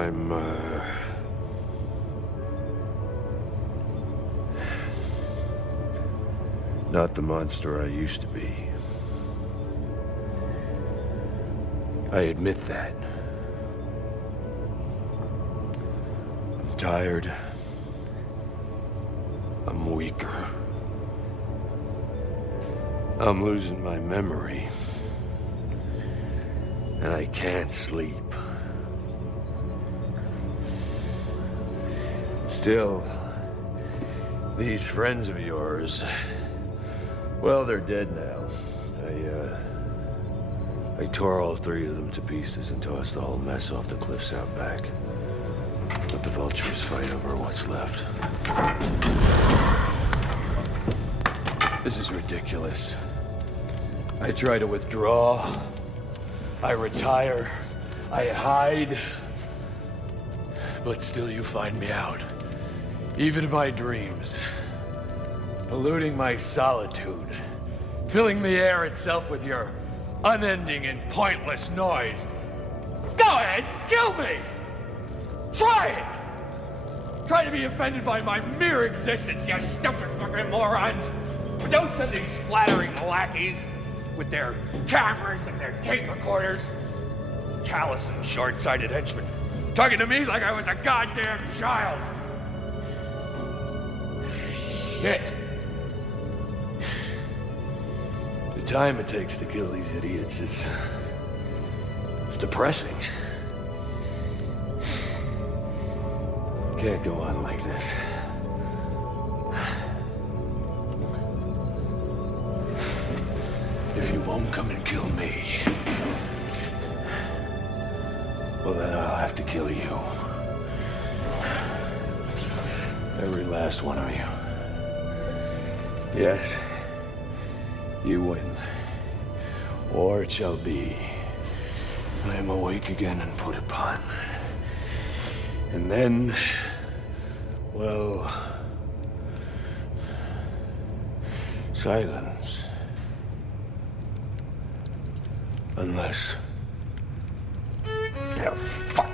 I'm, not the monster I used to be. I admit that. I'm tired. I'm weaker. I'm losing my memory. And I can't sleep. Still, these friends of yours, well, they're dead now. I tore all three of them to pieces and tossed the whole mess off the cliffs out back. Let the vultures fight over what's left. This is ridiculous. I try to withdraw. I retire. I hide. But still you find me out. Even in my dreams. Polluting my solitude. Filling the air itself with your unending and pointless noise. Go ahead, kill me! Try it! Try to be offended by my mere existence, you stupid fucking morons! But don't send these flattering lackeys with their cameras and their tape recorders. Callous and short-sighted henchmen talking to me like I was a goddamn child. Shit. The time it takes to kill these idiots it's depressing. Can't go on like this. If you won't come and kill me, well then I'll have to kill you. Every last one of you. Yes, you win. Or it shall be I am awake again and put upon. And then, well, silence. Unless... Yeah, fuck.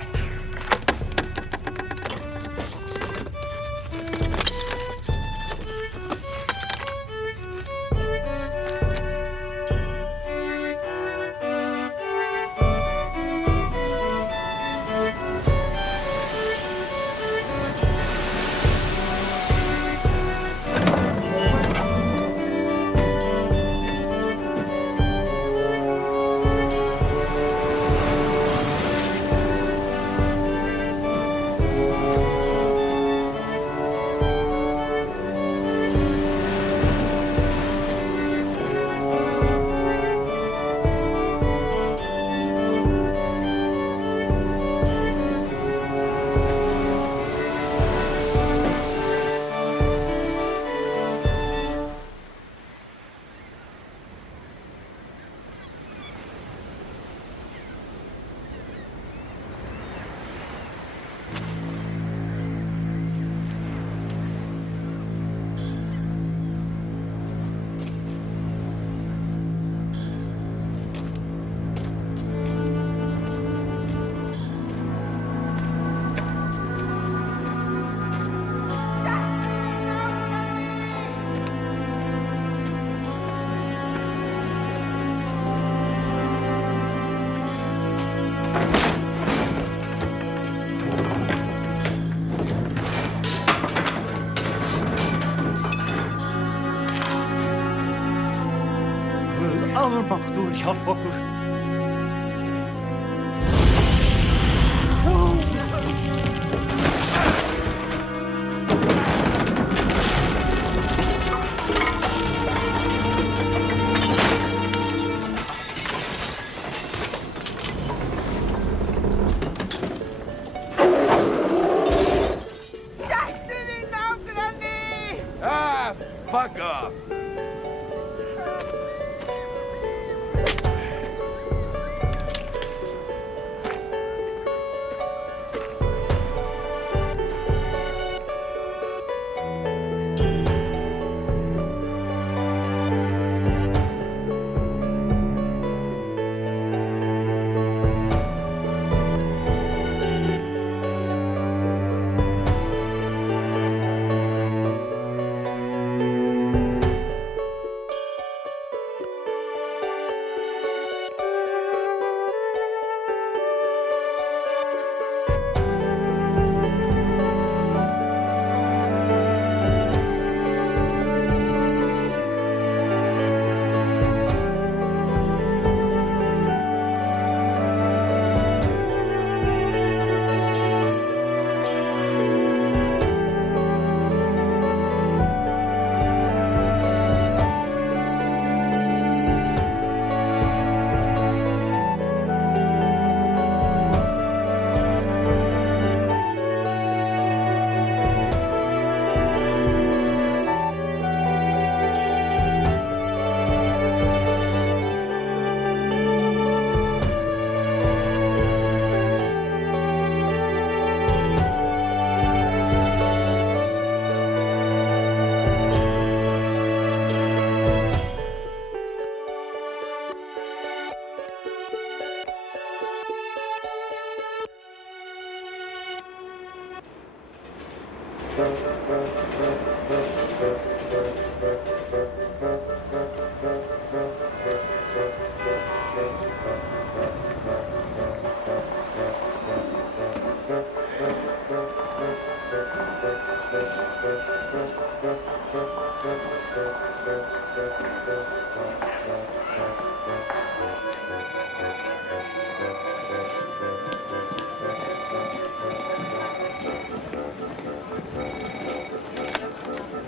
Allemaal Jan Bakker. Ah, fuck off.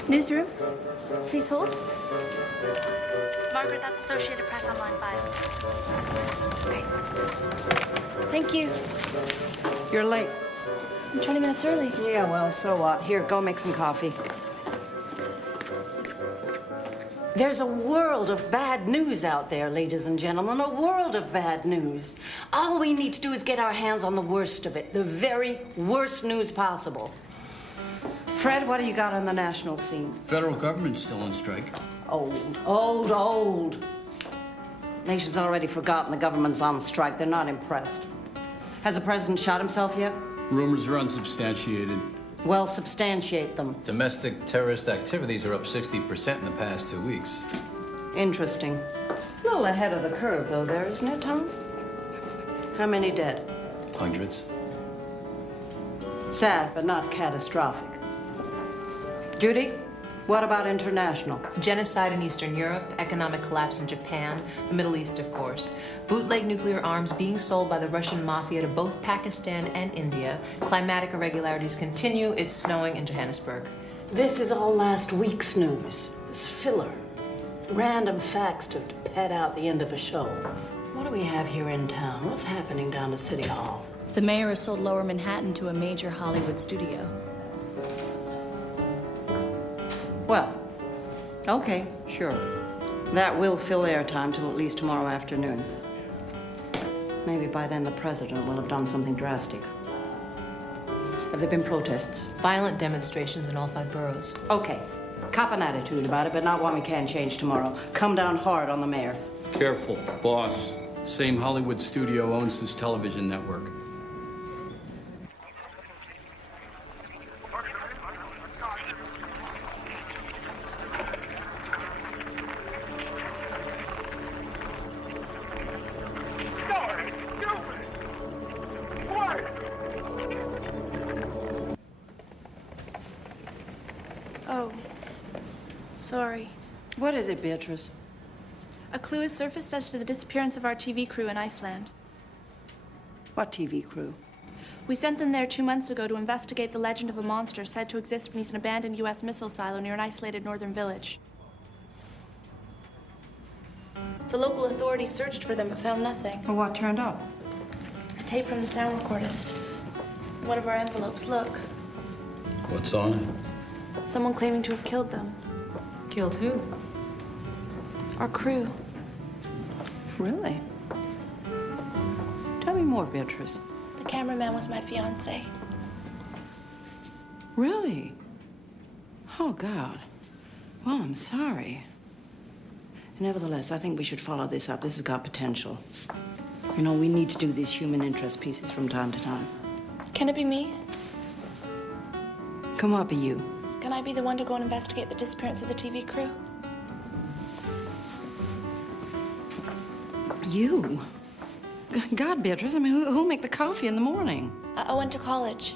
Newsroom, please hold. Margaret, that's Associated Press on line 5. Okay. Thank you. You're late. I'm 20 minutes early. Yeah, well, so what? Here, go make some coffee. There's a world of bad news out there, ladies and gentlemen, a world of bad news. All we need to do is get our hands on the worst of it, the very worst news possible. Fred, what do you got on the national scene? Federal government's still on strike. Old. Nation's already forgotten the government's on strike. They're not impressed. Has the president shot himself yet? Rumors are unsubstantiated. Well, substantiate them. Domestic terrorist activities are up 60% in the past 2 weeks. Interesting. A little ahead of the curve, though, there, isn't it, Tom? How many dead? Hundreds. Sad, but not catastrophic. Judy, what about international? Genocide in Eastern Europe, economic collapse in Japan, the Middle East, of course. Bootleg nuclear arms being sold by the Russian mafia to both Pakistan and India. Climatic irregularities continue. It's snowing in Johannesburg. This is all last week's news. This filler. Random facts to pad out the end of a show. What do we have here in town? What's happening down at City Hall? The mayor has sold Lower Manhattan to a major Hollywood studio. Well, okay, sure. That will fill airtime till at least tomorrow afternoon. Maybe by then the president will have done something drastic. Have there been protests? Violent demonstrations in all 5 boroughs. Okay, cop an attitude about it, but not one we can't change tomorrow. Come down hard on the mayor. Careful, boss. Same Hollywood studio owns this television network. Oh, sorry. What is it, Beatrice? A clue has surfaced as to the disappearance of our TV crew in Iceland. What TV crew? We sent them there 2 months ago to investigate the legend of a monster said to exist beneath an abandoned U.S. missile silo near an isolated northern village. The local authorities searched for them but found nothing. Well, what turned up? A tape from the sound recordist. One of our envelopes, look. What's on it? Someone claiming to have killed them. Killed who? Our crew. Really? Tell me more, Beatrice. The cameraman was my fiancé. Really? Oh, God. Well, I'm sorry. Nevertheless, I think we should follow this up. This has got potential. You know, we need to do these human interest pieces from time to time. Can it be me? Come on, be you. Can I be the one to go and investigate the disappearance of the TV crew? You? God, Beatrice, I mean, who'll make the coffee in the morning? I went to college.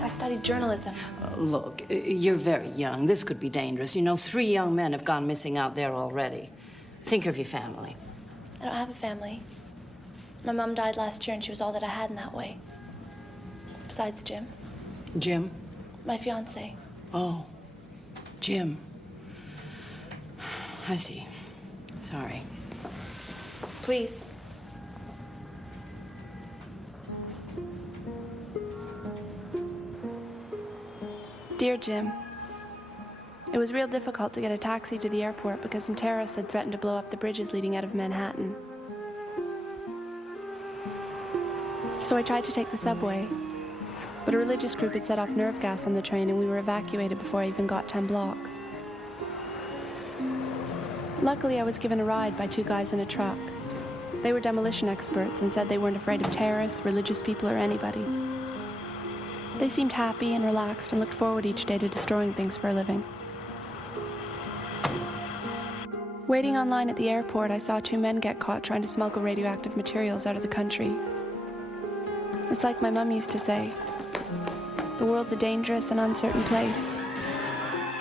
I studied journalism. Look, you're very young. This could be dangerous. You know, 3 young men have gone missing out there already. Think of your family. I don't have a family. My mom died last year and she was all that I had in that way. Besides Jim. Jim? My fiancé. Oh, Jim. I see. Sorry. Please. Dear Jim, it was real difficult to get a taxi to the airport because some terrorists had threatened to blow up the bridges leading out of Manhattan. So I tried to take the subway, but a religious group had set off nerve gas on the train and we were evacuated before I even got 10 blocks. Luckily, I was given a ride by 2 guys in a truck. They were demolition experts and said they weren't afraid of terrorists, religious people, or anybody. They seemed happy and relaxed and looked forward each day to destroying things for a living. Waiting online at the airport, I saw 2 men get caught trying to smuggle radioactive materials out of the country. It's like my mum used to say, the world's a dangerous and uncertain place.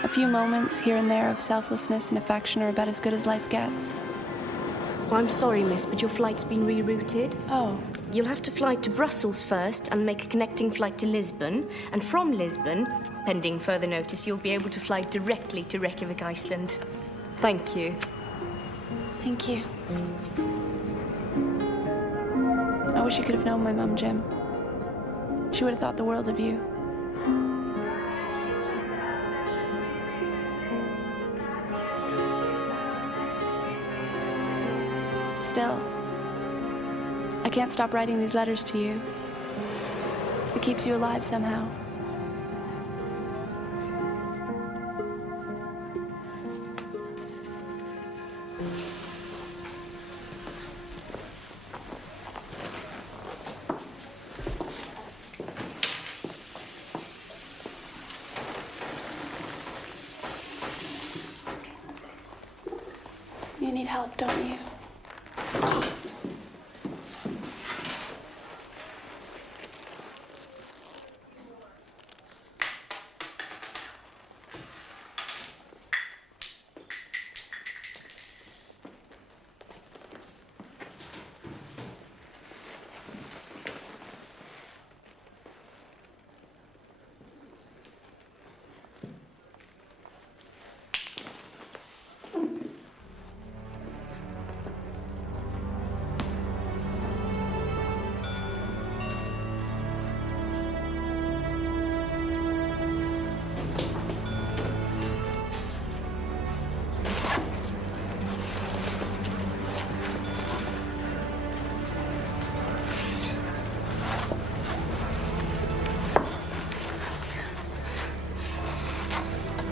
A few moments here and there of selflessness and affection are about as good as life gets. I'm sorry, miss, but your flight's been rerouted. Oh. You'll have to fly to Brussels first and make a connecting flight to Lisbon. And from Lisbon, pending further notice, you'll be able to fly directly to Reykjavik, Iceland. Thank you. Thank you. I wish you could have known my mum, Jim. She would have thought the world of you. Still, I can't stop writing these letters to you. It keeps you alive somehow. You need help, don't you?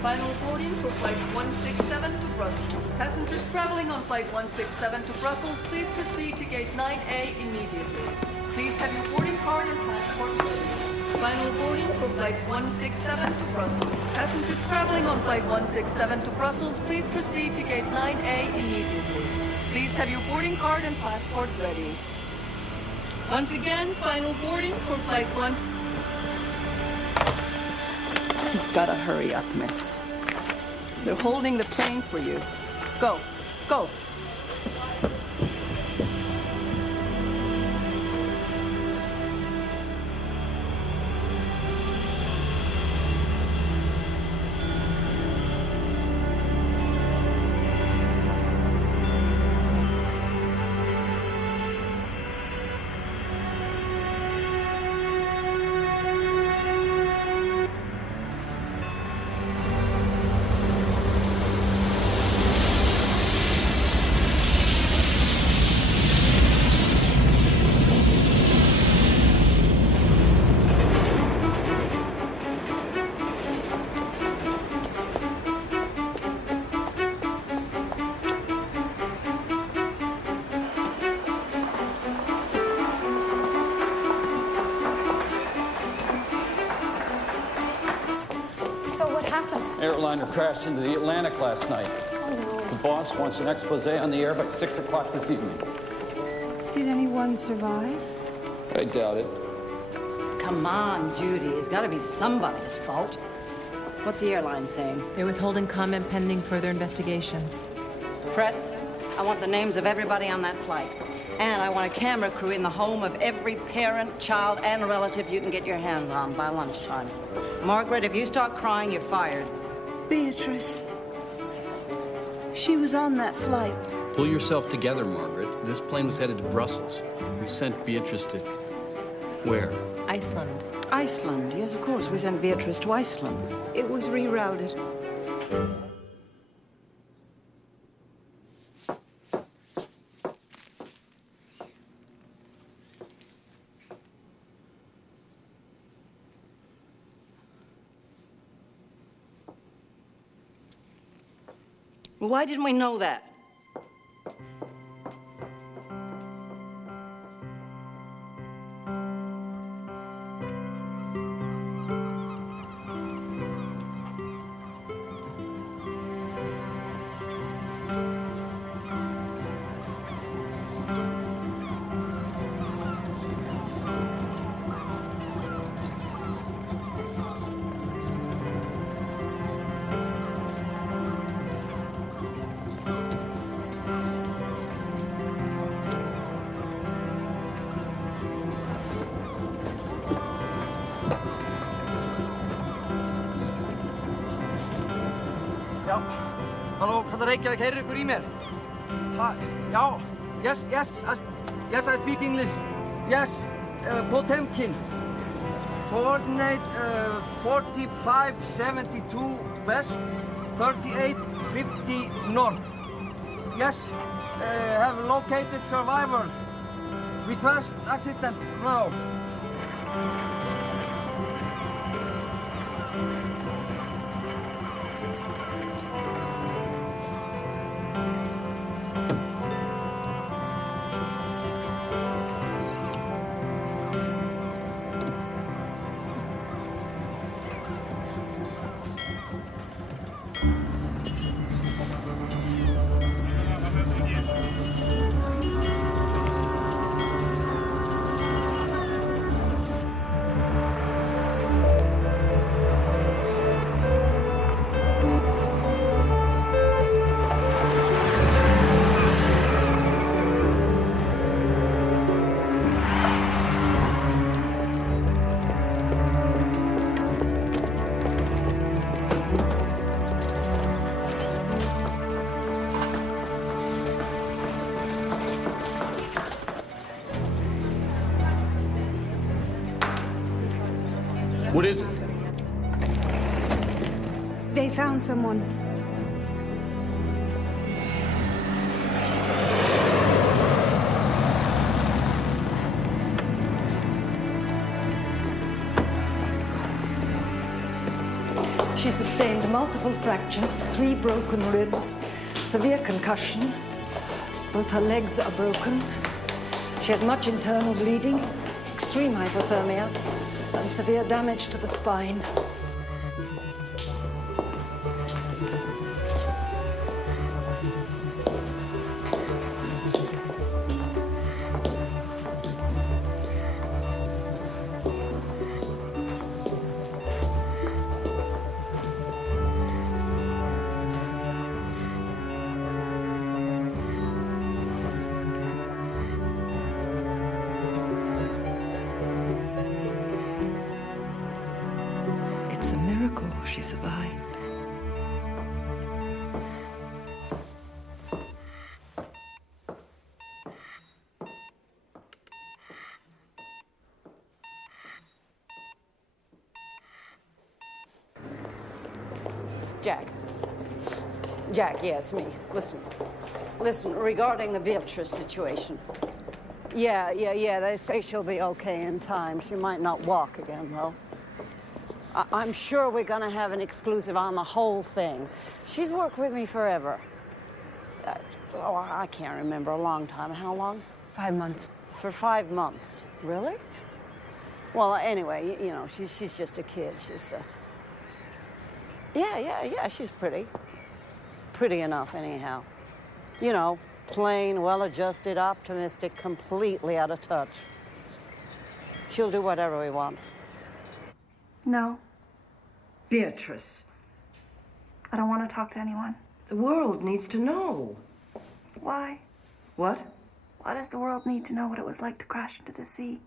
Final boarding for flight 167 to Brussels. Passengers traveling on flight 167 to Brussels, please proceed to gate 9A immediately. Please have your boarding card and passport ready. Final boarding for flight 167 to Brussels. Passengers traveling on flight 167 to Brussels, please proceed to gate 9A immediately. Please have your boarding card and passport ready. Once again, final boarding for flight 1... You've got to hurry up, miss. They're holding the plane for you. Go. Go. Airliner crashed into the Atlantic last night. Oh, no. The boss wants an expose on the air by 6 o'clock this evening. Did anyone survive? I doubt it. Come on, Judy. It's got to be somebody's fault. What's the airline saying? They're withholding comment pending further investigation. Fred, I want the names of everybody on that flight. And I want a camera crew in the home of every parent, child, and relative you can get your hands on by lunchtime. Margaret, if you start crying, you're fired. Beatrice. She was on that flight. Pull yourself together, Margaret. This plane was headed to Brussels. We sent Beatrice to... where? Iceland. Iceland. Yes, of course. We sent Beatrice to Iceland. It was rerouted. Well, why didn't we know that? Já, halló, hvað er Reykjavík, heyrir ykkur í mér? Já, yes, I speak English. Yes, Potemkin. Coordinate 4572 west, 3850 north. Yes, have located survivor. Request assistant now. What is it? They found someone. She sustained multiple fractures, 3 broken ribs, severe concussion. Both her legs are broken. She has much internal bleeding, extreme hypothermia, and severe damage to the spine. It's a miracle she survived. Jack, yeah, it's me. Listen, regarding the Beatrice situation. Yeah, they say she'll be okay in time. She might not walk again, though. I'm sure we're going to have an exclusive on the whole thing. She's worked with me forever. I can't remember, a long time. How long? 5 months. For 5 months. Really? Well, anyway, you know, she's just a kid. She's, yeah, she's pretty. Pretty enough, anyhow. You know, plain, well-adjusted, optimistic, completely out of touch. She'll do whatever we want. No, Beatrice, I don't want to talk to anyone. the world needs to know. Why? What? Why does the world need to know what it was like to crash into the sea?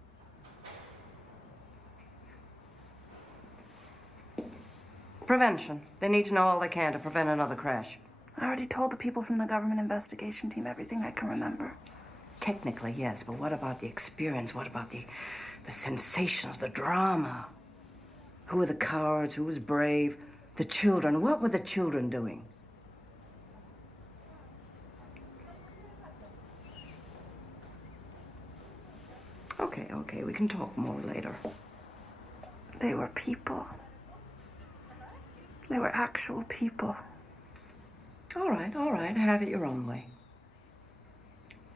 Prevention. They need to know all they can to prevent another crash. I already told the people from the government investigation team everything I can remember. Technically, yes, but what about the experience? What about the sensations, the drama? Who were the cowards? Who was brave? The children. What were the children doing? Okay, we can talk more later. They were people. They were actual people. All right, have it your own way.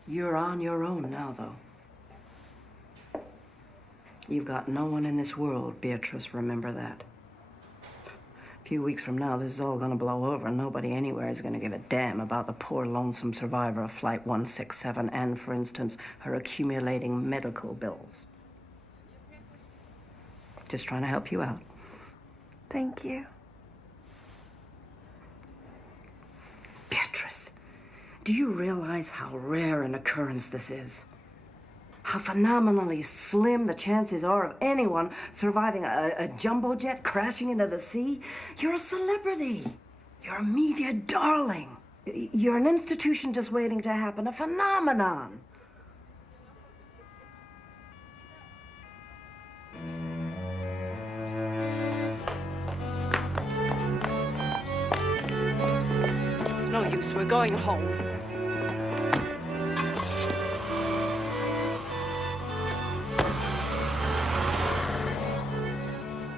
You're on your own now, though. You've got no one in this world, Beatrice, remember that. A few weeks from now, this is all gonna blow over, and nobody anywhere is gonna give a damn about the poor, lonesome survivor of Flight 167 and, for instance, her accumulating medical bills. Just trying to help you out. Thank you. Beatrice, do you realize how rare an occurrence this is? How phenomenally slim the chances are of anyone surviving a jumbo jet crashing into the sea? You're a celebrity. You're a media darling. You're an institution just waiting to happen, a phenomenon. It's no use. We're going home.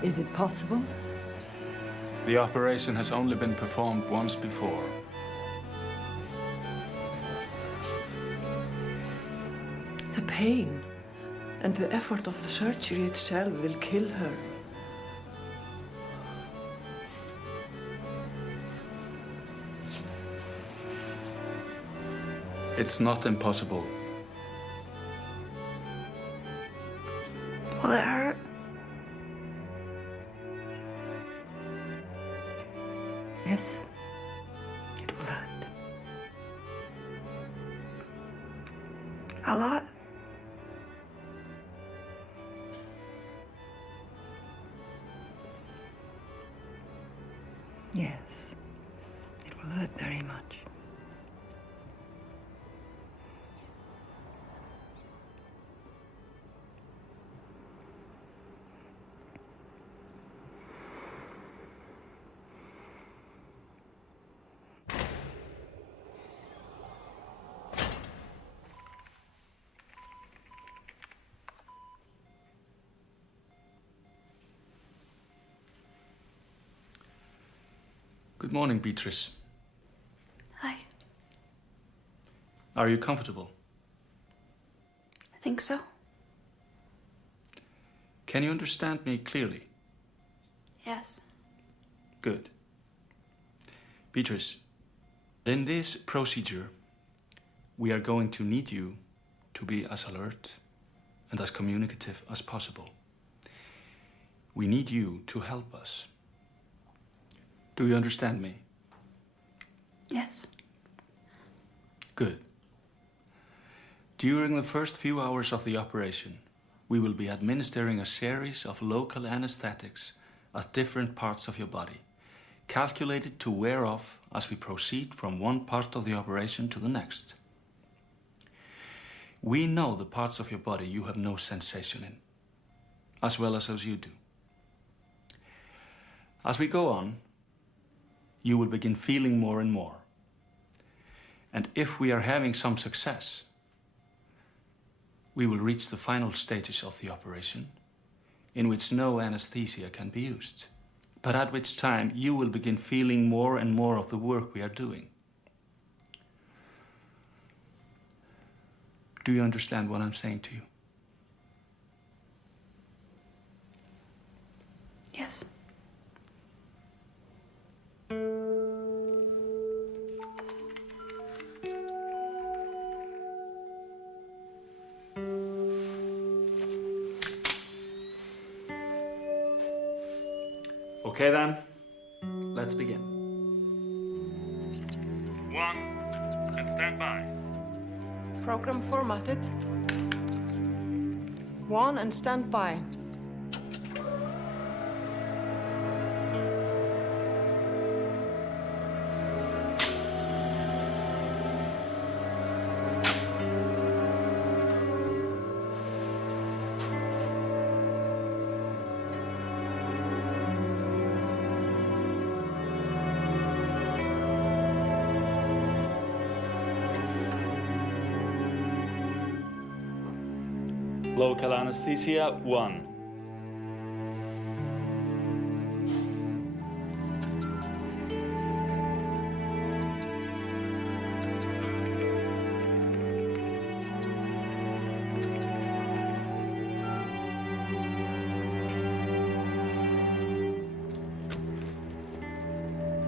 Is it possible? The operation has only been performed once before. The pain and the effort of the surgery itself will kill her. It's not impossible. Will it hurt? Yes, it will hurt. A lot? Yes, it will hurt very much. Good morning, Beatrice. Hi. Are you comfortable? I think so. Can you understand me clearly? Yes. Good. Beatrice, in this procedure, we are going to need you to be as alert and as communicative as possible. We need you to help us. Do you understand me? Yes. Good. During the first few hours of the operation, we will be administering a series of local anesthetics at different parts of your body, calculated to wear off as we proceed from one part of the operation to the next. We know the parts of your body you have no sensation in, as well as you do. As we go on, you will begin feeling more and more. And if we are having some success, we will reach the final stages of the operation, in which no anesthesia can be used, but at which time you will begin feeling more and more of the work we are doing. Do you understand what I'm saying to you? Yes. Okay then, let's begin. 1, and stand by. Program formatted. 1 and stand by. Local anesthesia 1.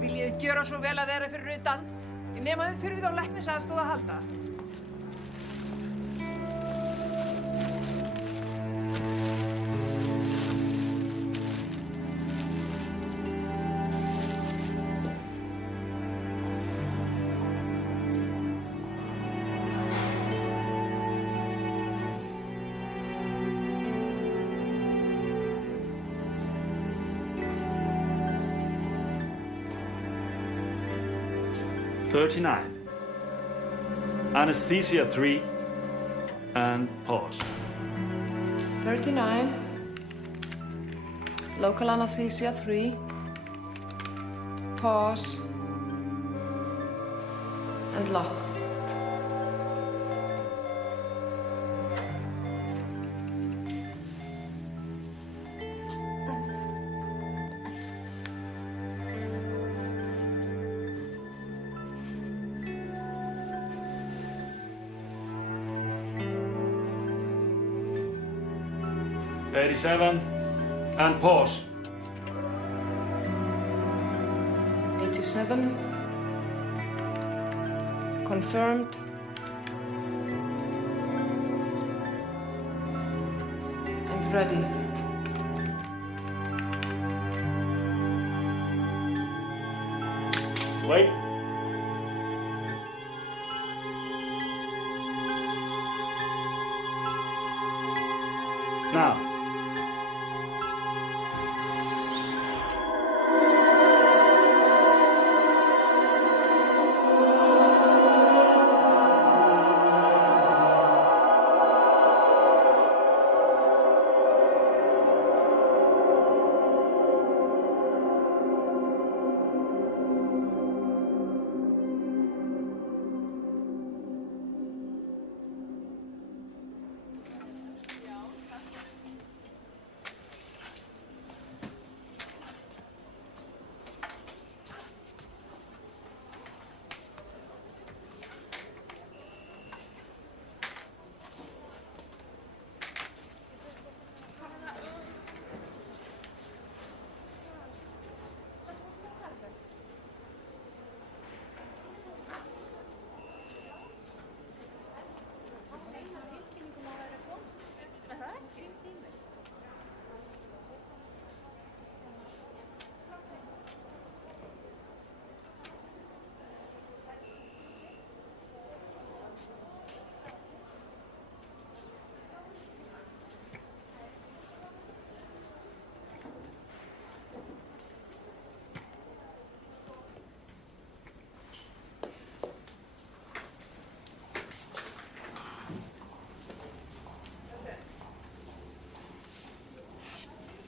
Viljið gjöra svo vel að vera fyrir utan, nema þið þurfið á læknisaðstoð að halda. 39. Anesthesia 3. And pause. 39. Local anesthesia 3. Pause. And lock. Eighty-seven. And pause. 87. Confirmed. And ready. Wait. Now.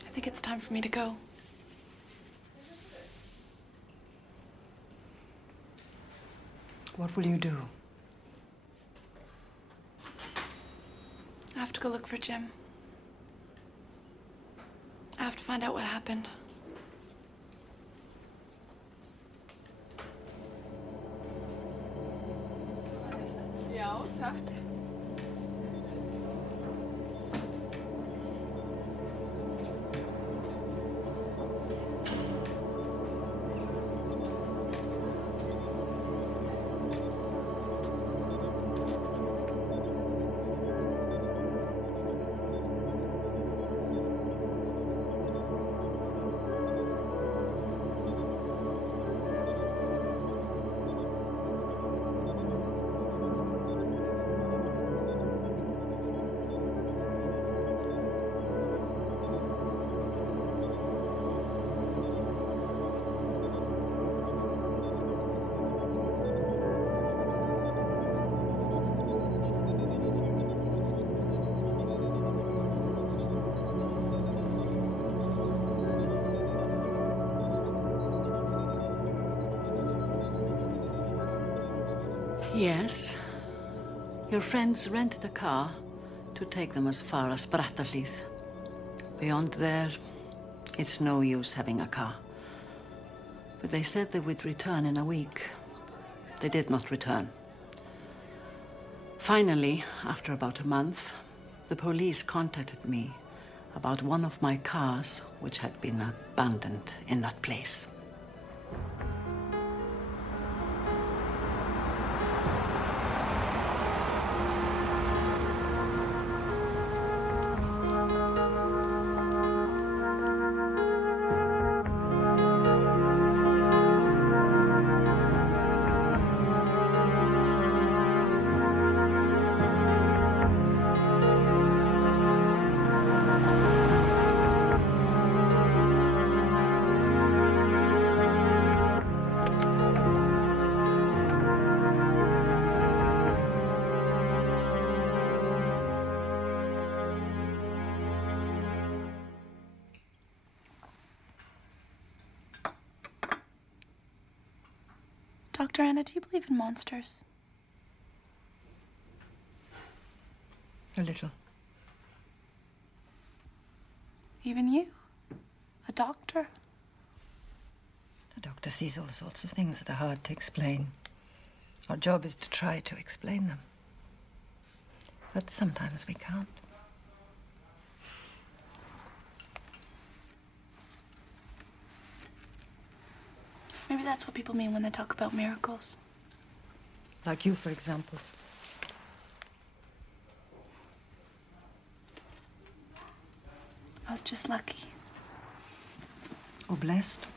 I think it's time for me to go. What will you do? I have to go look for Jim. I have to find out what happened. Ja, tack. Yes. Your friends rented a car to take them as far as Brattahlíð. Beyond there, it's no use having a car. But they said they would return in a week. They did not return. Finally, after about a month, the police contacted me about one of my cars which had been abandoned in that place. Dr. Anna, do you believe in monsters? A little. Even you? A doctor? The doctor sees all sorts of things that are hard to explain. Our job is to try to explain them. But sometimes we can't. Maybe that's what people mean when they talk about miracles. Like you, for example. I was just lucky. Or blessed.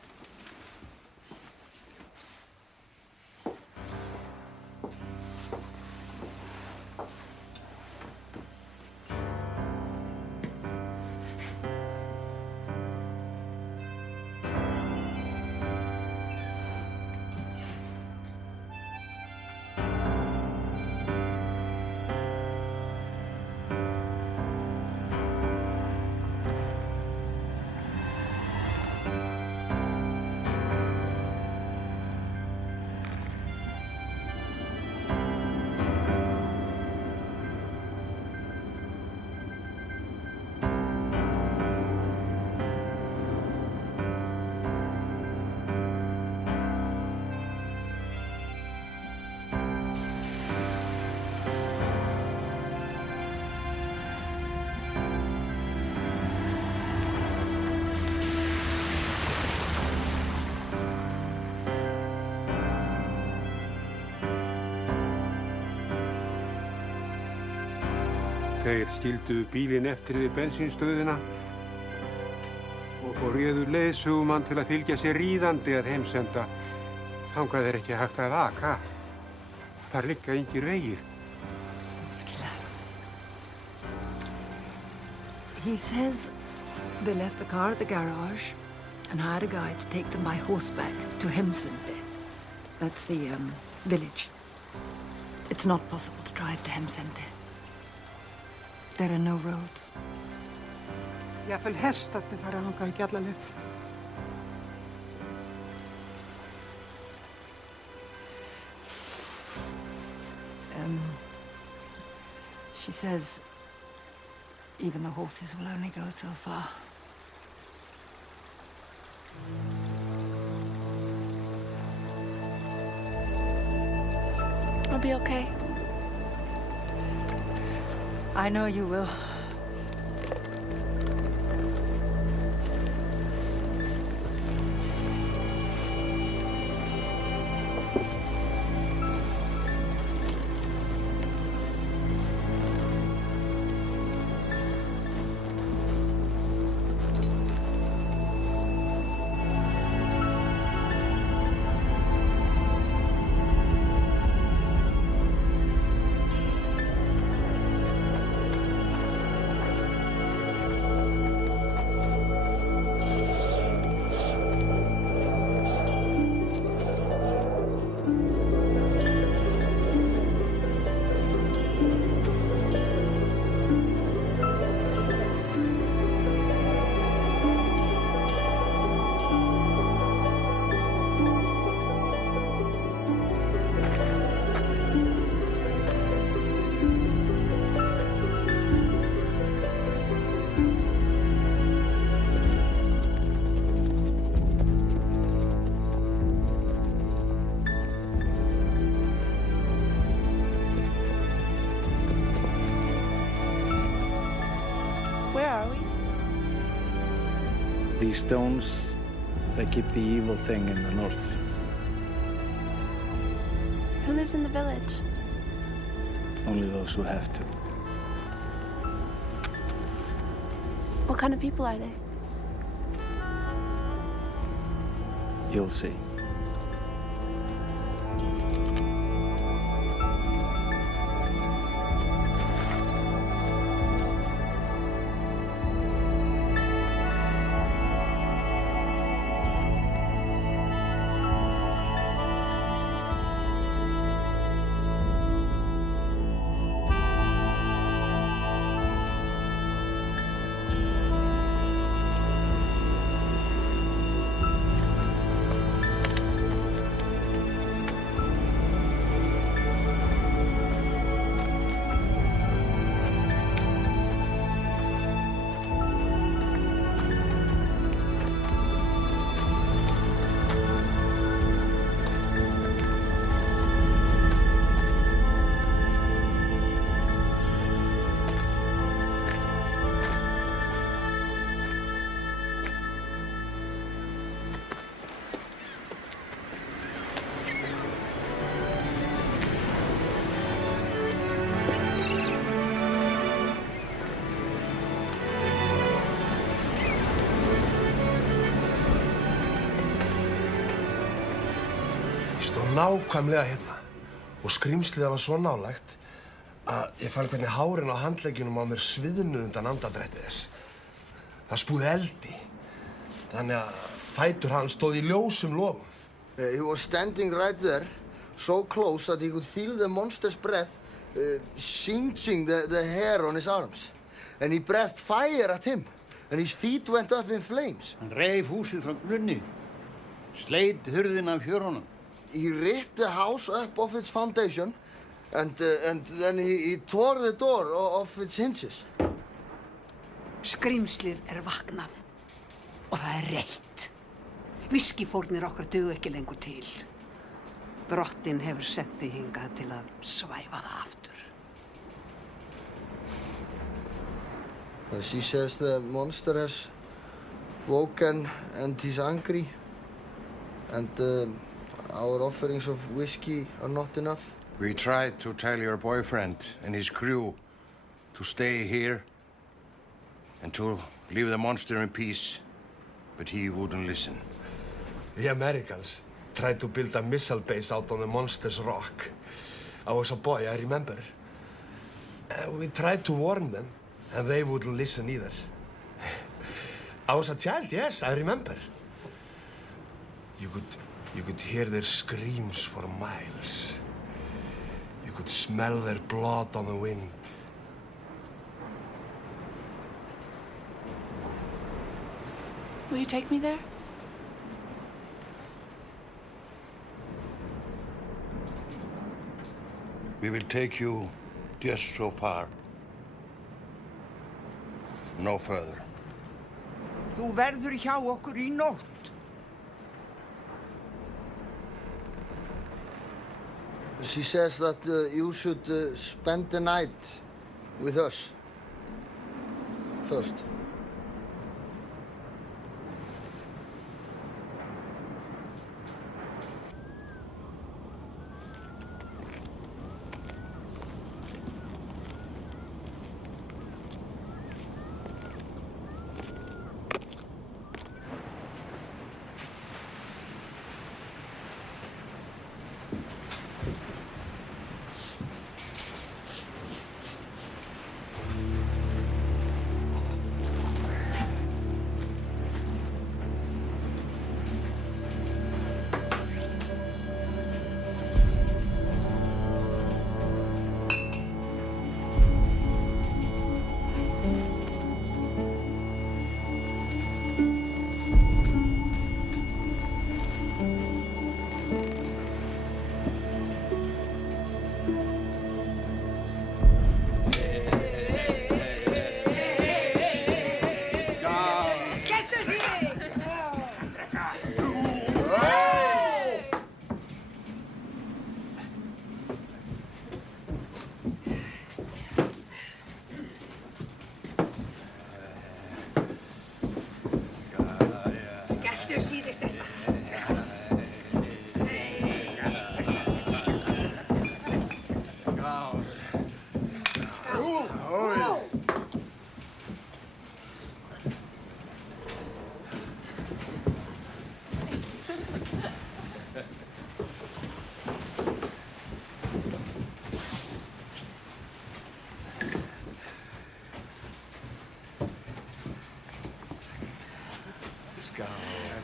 Þeir skildu bílinn eftir við bensínstöðina og réðu leiðsögumann til að fylgja sér ríðandi að heimsenda. Þangað er ekki hægt að aka. Þar liggja engir vegir. He says they left the car at the garage and hired a guy to take them by horseback to Hemsende. That's the village. It's not possible to drive to Hemsende. There are no roads. Jafnvel hestarnir fara þangað ekki alla leið. She says even the horses will only go so far. I'll be okay. I know you will. These stones, they keep the evil thing in the north. Who lives in the village? Only those who have to. What kind of people are they? You'll see. nákvæmlega hérna. Og skrímslið var svo nálægt að ég fann hvernig hárin á handleggjunum á mér sviðnuðu undan andardrætti þess. Það spúði eldi. Þannig að fætur hans stóð í ljósum logum. He was standing right there, so close that he could feel the monster's breath singeing the hair on his arms. And he breathed fire at him, and his feet went up in flames. Hann reif húsið frá grunni, sleit hurðina af hjörunum. He ripped the house up off its foundation, and then he tore the door off its hinges. Skrímslið vaknað og það reitt. Viskifórnir okkar duga ekki lengur til. Drottinn hefur sett þig hingað til að svæfa það aftur. Well, she says the monster has woken and he's angry, and our offerings of whiskey are not enough. We tried to tell your boyfriend and his crew to stay here and to leave the monster in peace, but he wouldn't listen. The Americans tried to build a missile base out on the monster's rock. I was a boy, I remember. We tried to warn them, and they wouldn't listen either. I was a child, yes, I remember. You could hear their screams for miles. You could smell their blood on the wind. Will you take me there? We will take you just so far. No further. Þú verður hjá okkur í nótt. She says that you should spend the night with us first.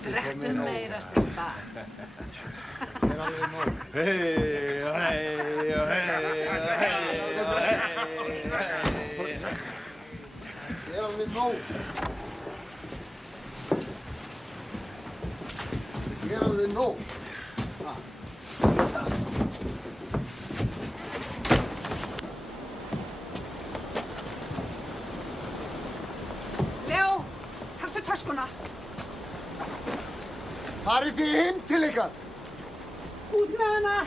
Drektu meira, stelpa. Ég alveg nóg. Ég alveg nóg. Leo, taktu töskuna. Farið þið heim til ykkar. Út með hana.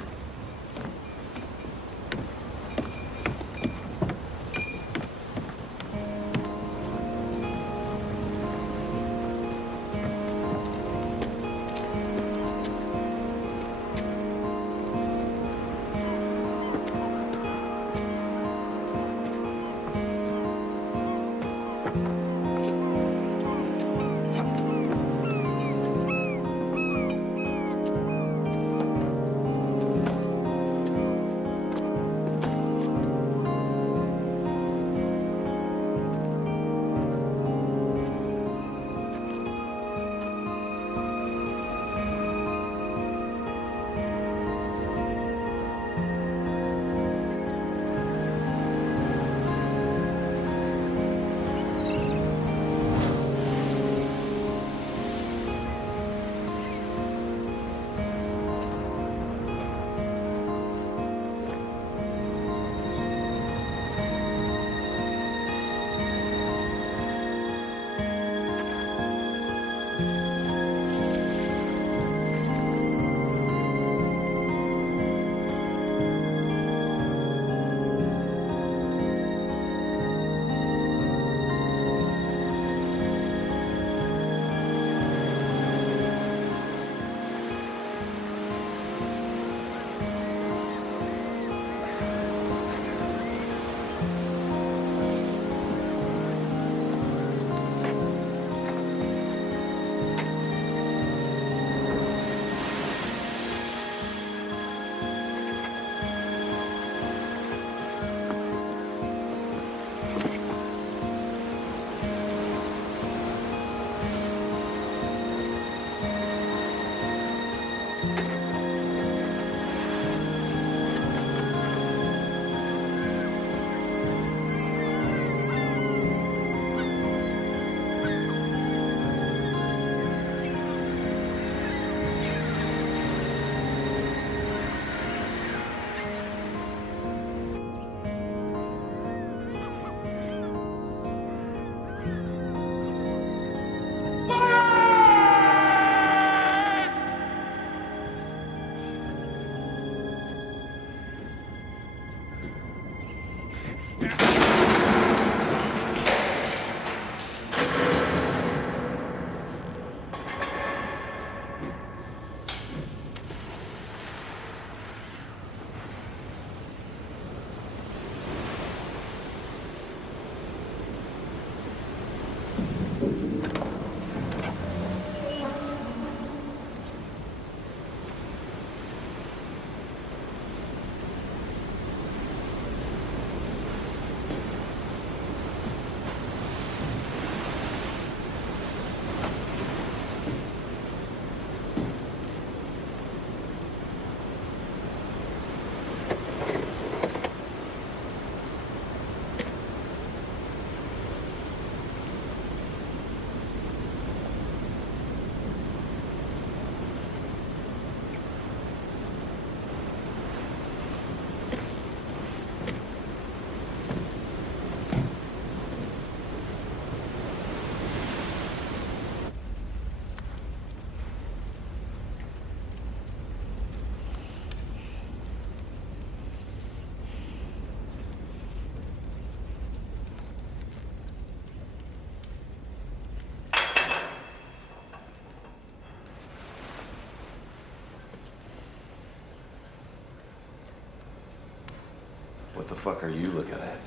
What the fuck are you looking at?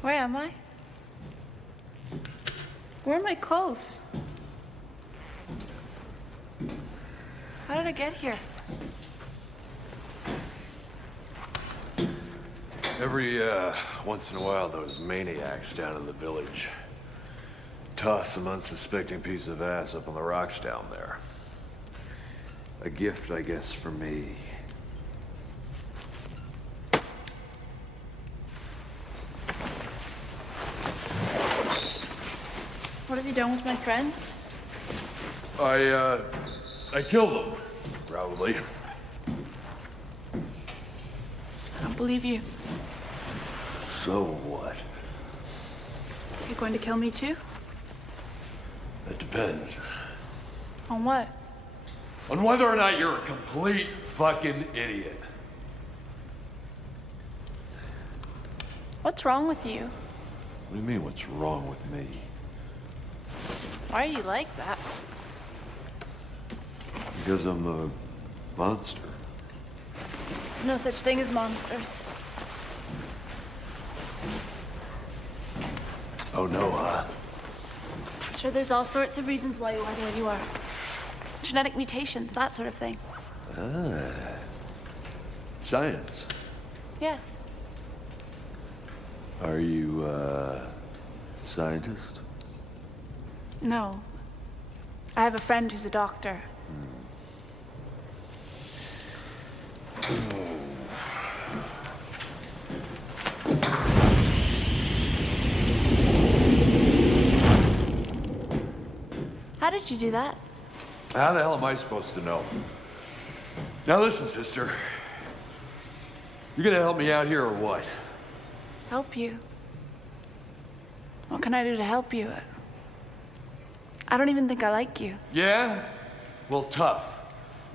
Where am I? Where are my clothes? How did I get here? Every once in a while, those maniacs down in the village toss some unsuspecting piece of ass up on the rocks down there. A gift, I guess, for me. What have you done with my friends? I killed them, probably. I don't believe you. So what? You're going to kill me too? It depends. On what? On whether or not you're a complete fucking idiot. What's wrong with you? What do you mean, what's wrong with me? Why are you like that? Because I'm a monster. No such thing as monsters. Oh no, huh? I'm sure there's all sorts of reasons why you are the way you are. Genetic mutations, that sort of thing. Ah. Science. Yes. Are you, scientist? No. I have a friend who's a doctor. How did you do that? How the hell am I supposed to know? Now listen, sister. You gonna help me out here or what? Help you? What can I do to help you? I don't even think I like you. Yeah? Well, tough.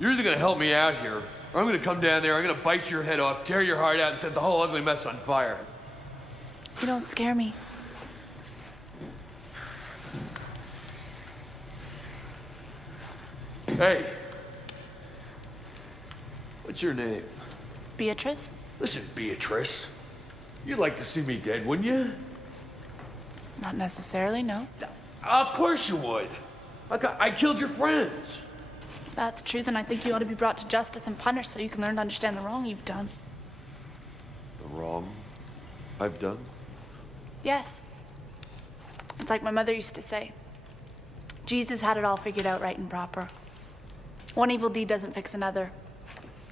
You're either gonna help me out here, or I'm gonna come down there, I'm gonna bite your head off, tear your heart out, and set the whole ugly mess on fire. You don't scare me. Hey. What's your name? Beatrice? Listen, Beatrice. You'd like to see me dead, wouldn't you? Not necessarily, no. Of course you would. I killed your friends. If that's true, then I think you ought to be brought to justice and punished so you can learn to understand the wrong you've done. The wrong I've done? Yes. It's like my mother used to say. Jesus had it all figured out right and proper. One evil deed doesn't fix another.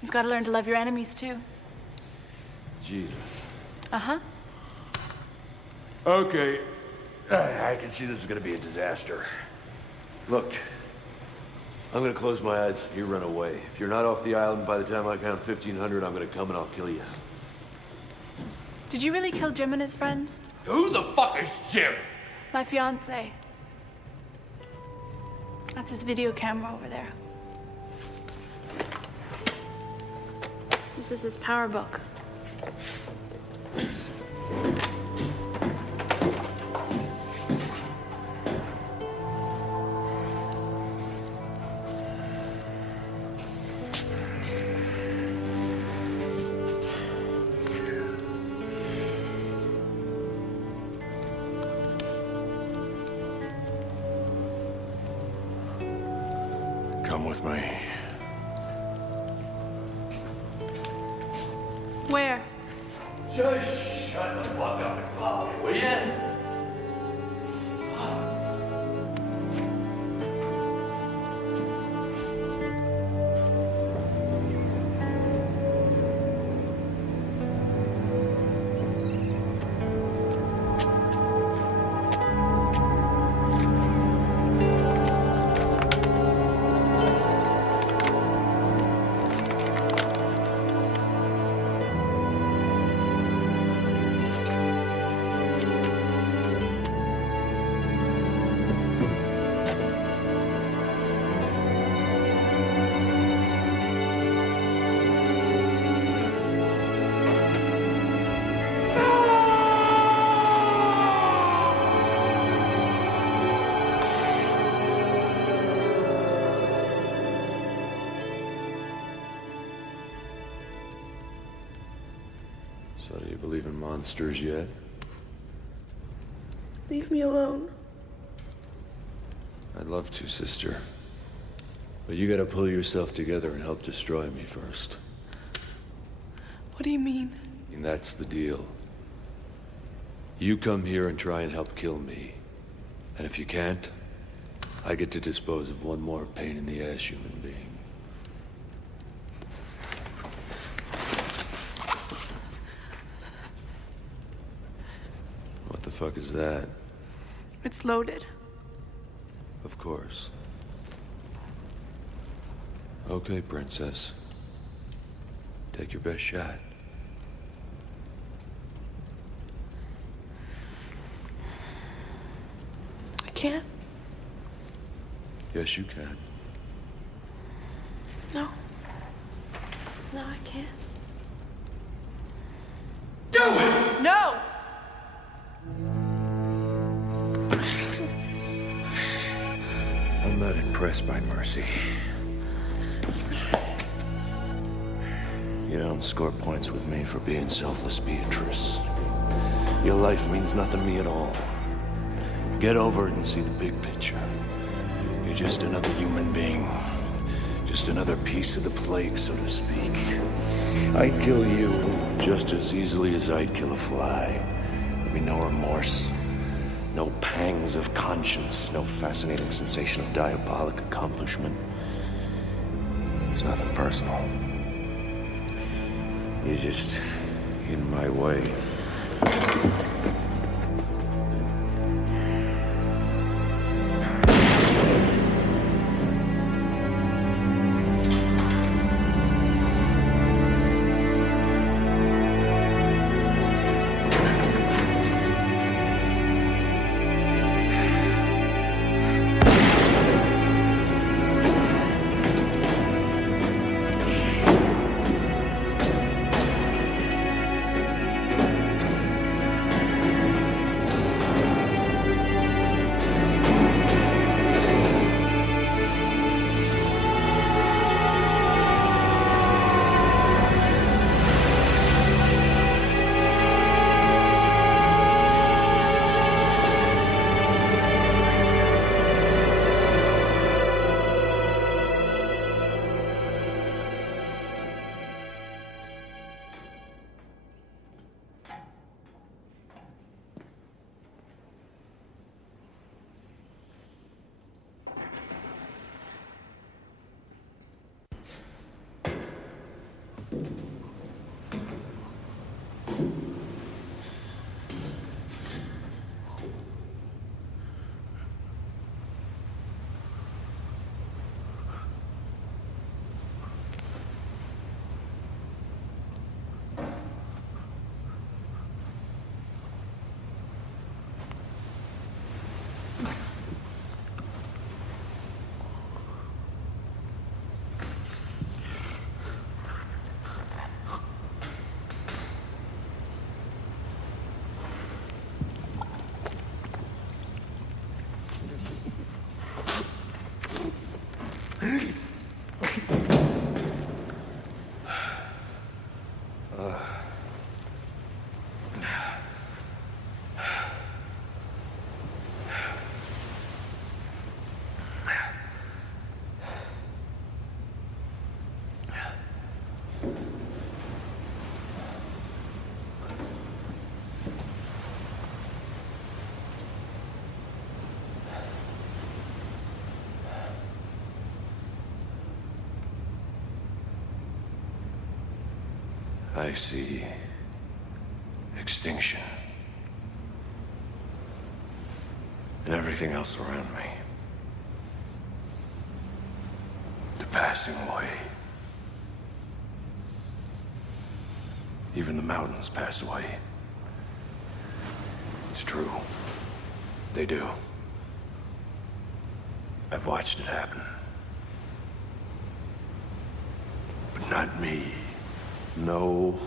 You've got to learn to love your enemies, too. Jesus. Uh-huh. Okay. I can see this is gonna be a disaster. Look, I'm gonna close my eyes. You run away. If you're not off the island by the time I count 1,500, I'm gonna come and I'll kill you. Did you really kill Jim and his friends? Who the fuck is Jim? My fiancé. That's his video camera over there. This is his power book. Come with me. Where? Just shut the fuck up and follow me, will ya? So do you believe in monsters yet? Leave me alone. I'd love to, sister. But you gotta pull yourself together and help destroy me first. What do you mean? And that's the deal. You come here and try and help kill me. And if you can't, I get to dispose of one more pain-in-the-ass human being. What the fuck is that? It's loaded. Of course. Okay, princess. Take your best shot. I can't. Yes, you can. No. No, I can't. Do it! No! I'm not impressed by mercy. You don't score points with me for being selfless, Beatrice. Your life means nothing to me at all. Get over it and see the big picture. You're just another human being. Just another piece of the plague, so to speak. I'd kill you just as easily as I'd kill a fly. There'd be no remorse. No pangs of conscience, no fascinating sensation of diabolic accomplishment. There's nothing personal. You're just in my way. I see extinction. And everything else around me. The passing away. Even the mountains pass away. It's true. They do. I've watched it happen. But not me. No.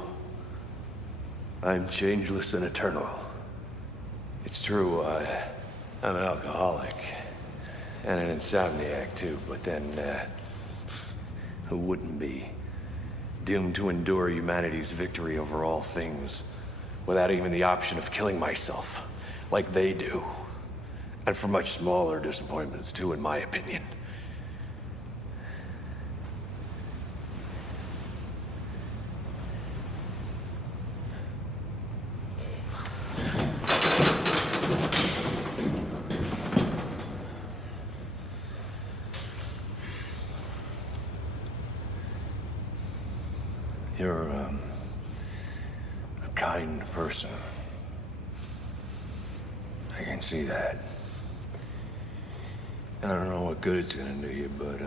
I'm changeless and eternal. It's true, I'm an alcoholic. And an insomniac, too. But then, who wouldn't be? Doomed to endure humanity's victory over all things, without even the option of killing myself, like they do. And for much smaller disappointments, too, in my opinion. You're, a kind person. I can see that. I don't know what good it's gonna do you, but,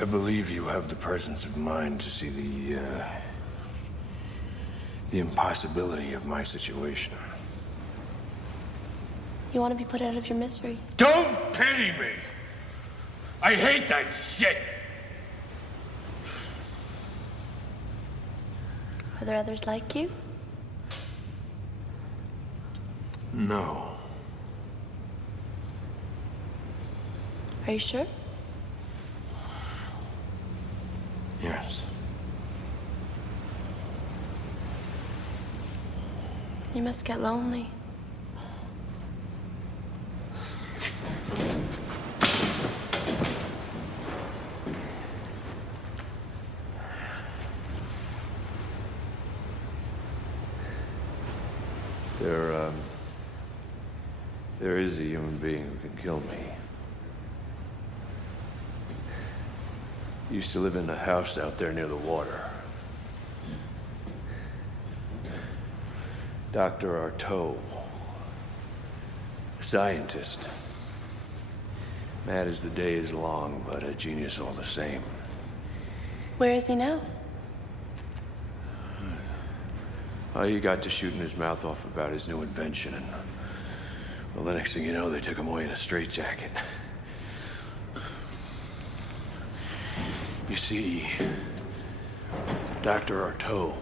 I believe you have the presence of mind to see the impossibility of my situation. You want to be put out of your misery? Don't pity me! I hate that shit! Are there others like you? No. Are you sure? Yes. You must get lonely. There is a human being who can kill me. Used to live in a house out there near the water. Dr. Artaud. A scientist. Mad as the day is long, but a genius all the same. Where is he now? Oh, he got to shooting his mouth off about his new invention, and well, the next thing you know, they took him away in a straitjacket. You see, Dr. Artaud,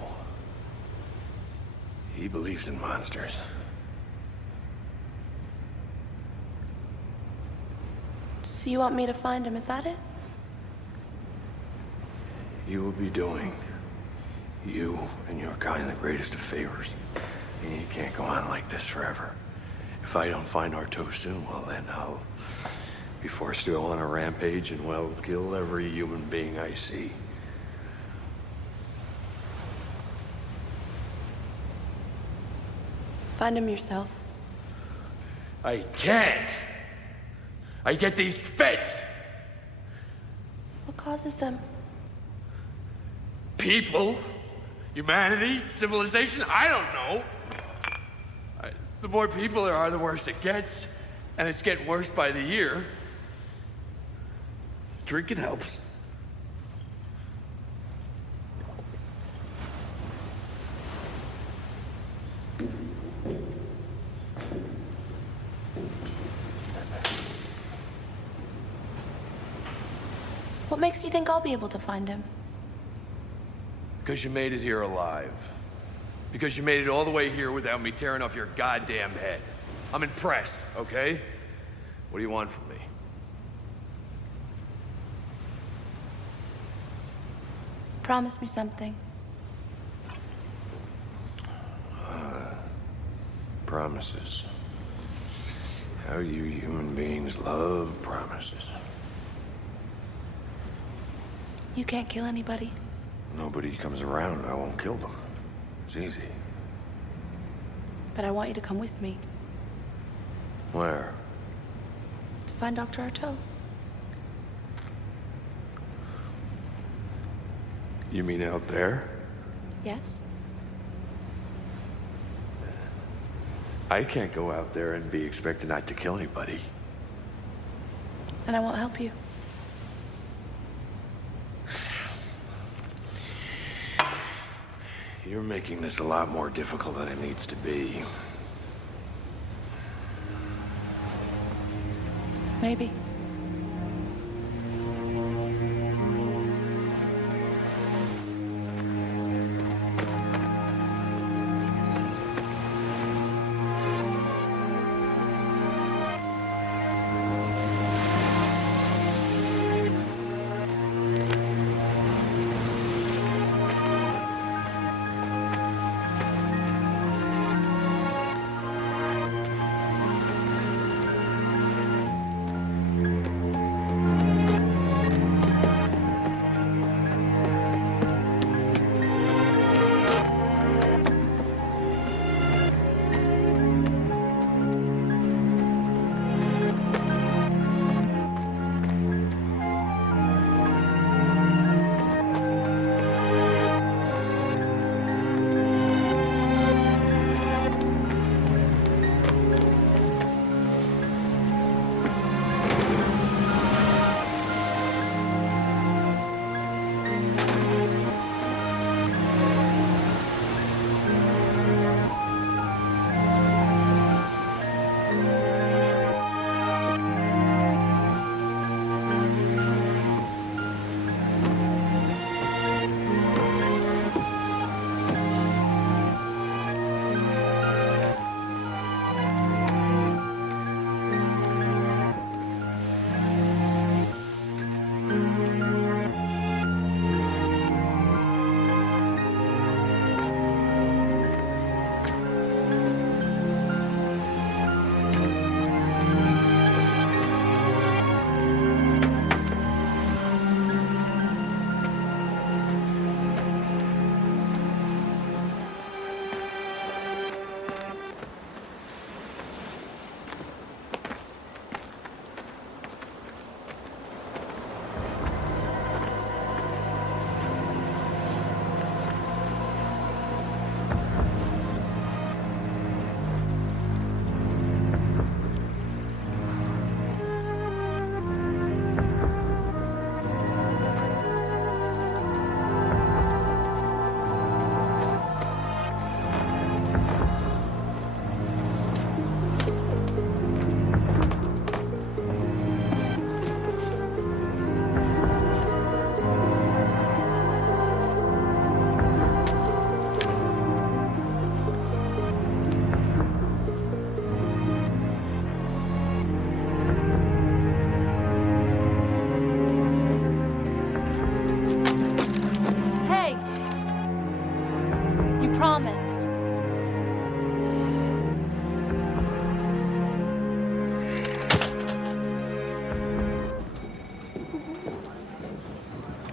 he believes in monsters. So you want me to find him, is that it? You will be doing you and your kind the greatest of favors. And you can't go on like this forever. If I don't find Artaud soon, well then I'll be forced to go on a rampage and, well, kill every human being I see. Find him yourself. I can't! I get these fits! What causes them? People? Humanity? Civilization? I don't know. The more people there are, the worse it gets. And it's getting worse by the year. Drinking helps. What makes you think I'll be able to find him? Because you made it here alive. Because you made it all the way here without me tearing off your goddamn head. I'm impressed, okay? What do you want from me? Promise me something. Promises. How you human beings love promises. You can't kill anybody. Nobody comes around, I won't kill them. It's easy. But I want you to come with me Where? to find Dr. Artaud. You mean out there? Yes? I can't go out there and be expected not to kill anybody. And I won't help you. You're making this a lot more difficult than it needs to be. Maybe.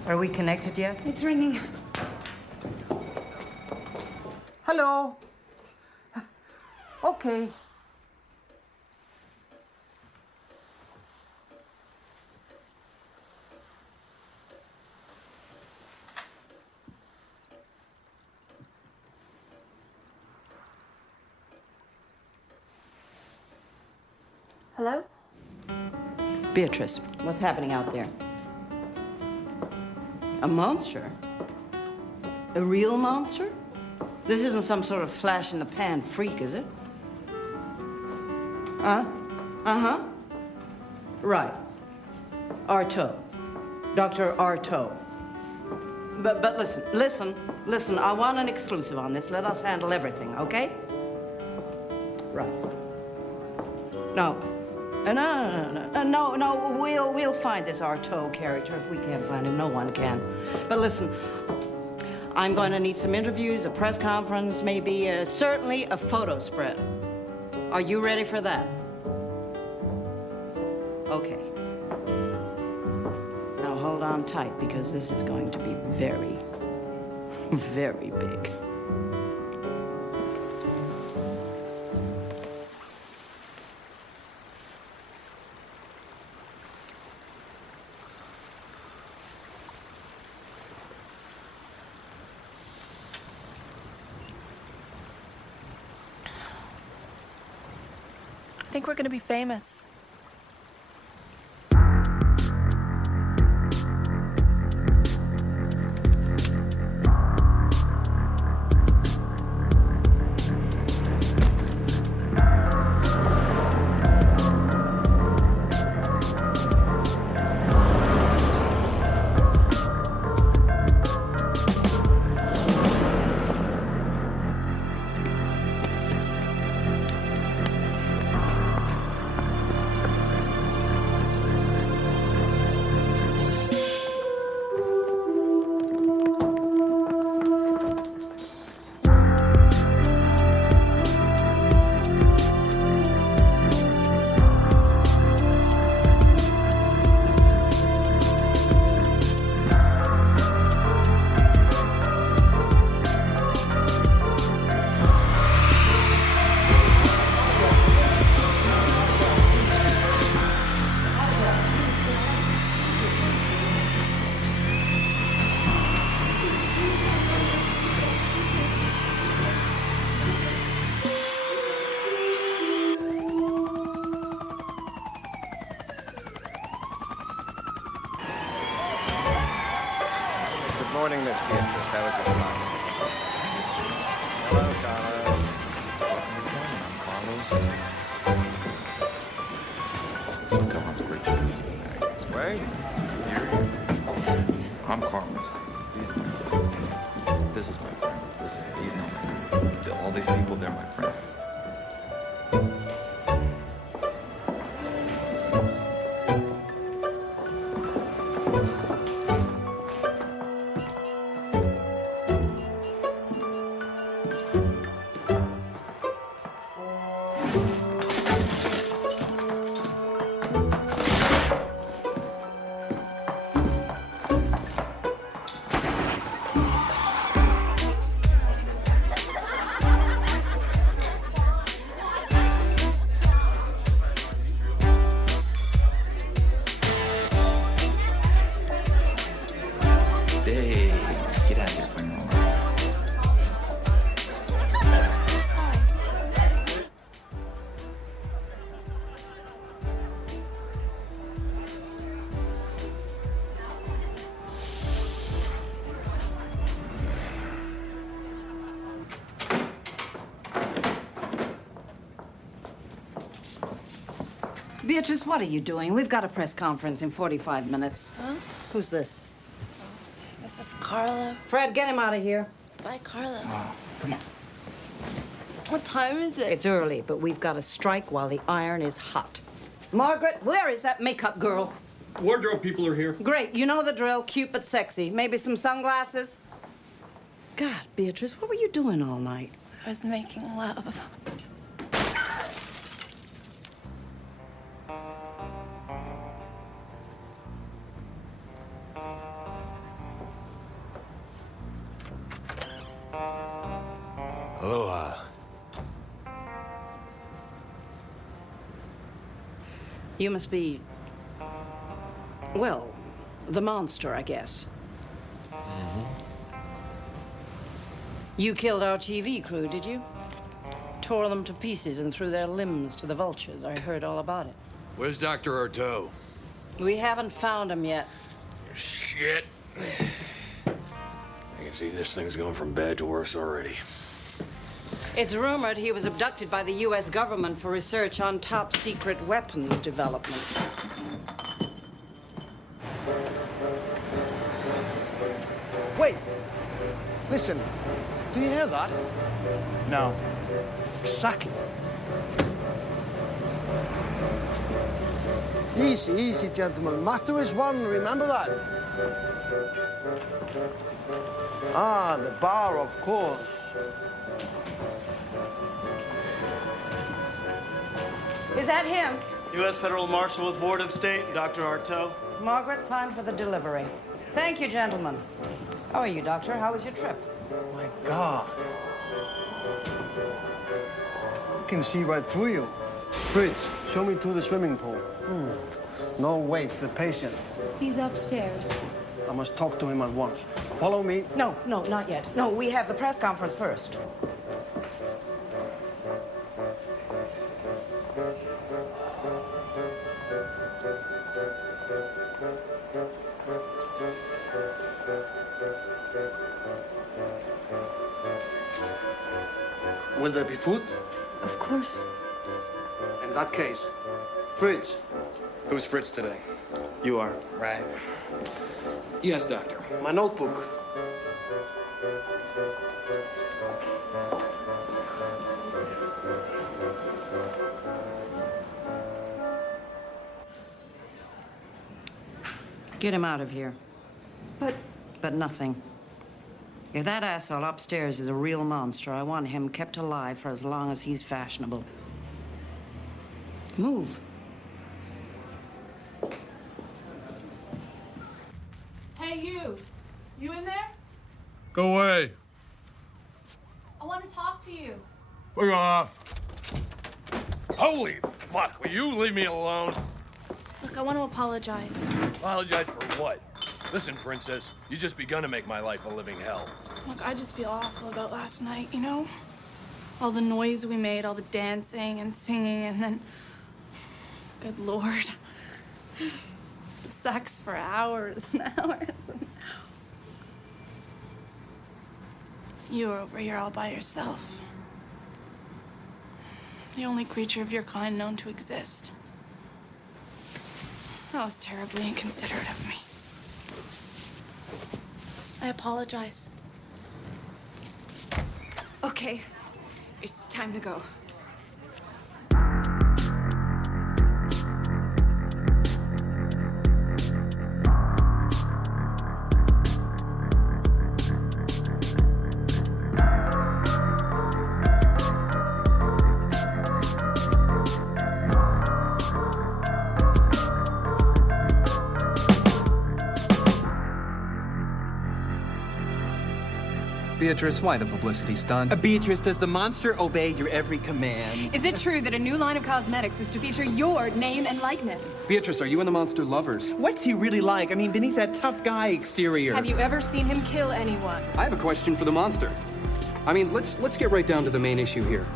Are we connected yet? It's ringing. Hello. Okay. Hello? Beatrice, what's happening out there? A monster? A real monster? This isn't some sort of flash-in-the-pan freak, is it? Uh-huh. Right. Artaud. Dr. Artaud. But listen. I want an exclusive on this. Let us handle everything, okay? Right. No, we'll find this Artaud character. If we can't find him, no one can. But listen, I'm going to need some interviews, a press conference, maybe, certainly a photo spread. Are you ready for that? Okay. Now hold on tight, because this is going to be very, very big. think we're gonna be famous. Good morning, Miss Beatrice. How was your flight? Hello, Carlo. I'm Carlos. Sometimes great jacuzzi tonight. This way. Here. I'm Carlos. These are my friends. This is my friend. He's not my friend. All these people, they're my friend. Beatrice, what are you doing? We've got a press conference in 45 minutes. Huh? Who's this? This is Carlo. Fred, get him out of here. Bye, Carlo. Oh, come on. What time is it? It's early, but we've got to strike while the iron is hot. Margaret, where is that makeup girl? Wardrobe people are here. Great. You know the drill. Cute but sexy. Maybe some sunglasses? God, Beatrice, what were you doing all night? I was making love. Aloha. You must be, well, the monster, I guess. You killed our TV crew, did you? Tore them to pieces and threw their limbs to the vultures. I heard all about it. Where's Dr. Artaud? We haven't found him yet. Shit. I can see this thing's going from bad to worse already. It's rumored he was abducted by the U.S. government for research on top-secret weapons development. Wait! Listen, do you hear that? No. Exactly. Easy, easy, gentlemen. Matter is one, remember that? Ah, the bar, of course. Is that him? U.S. Federal Marshal with Ward of State, Dr. Artaud. Margaret signed for the delivery. Thank you, gentlemen. How are you, Doctor? How was your trip? My God. I can see right through you. Fritz, show me to the swimming pool. No, wait, the patient. He's upstairs. I must talk to him at once. Follow me. No, not yet. No, we have the press conference first. Will there be food? Of course. In that case, Fritz. Who's Fritz today? You are. Right. Yes, Doctor. My notebook. Get him out of here. But nothing. If that asshole upstairs is a real monster, I want him kept alive for as long as he's fashionable. Move. Hey, you. You in there? Go away. I want to talk to you. We're off. Holy fuck, will you leave me alone? Look, I want to apologize. Apologize for what? Listen, Princess, you just begun to make my life a living hell. Look, I just feel awful about last night, you know? All the noise we made, all the dancing and singing, and then... Good Lord. Sex for hours and hours and... You were over here all by yourself. The only creature of your kind known to exist. That was terribly inconsiderate of me. I apologize. okay, it's time to go. Beatrice, why the publicity stunt? Beatrice, does the monster obey your every command? Is it true that a new line of cosmetics is to feature your name and likeness? Beatrice, are you and the monster lovers? What's he really like? I mean, beneath that tough guy exterior. Have you ever seen him kill anyone? I have a question for the monster. I mean, let's get right down to the main issue here.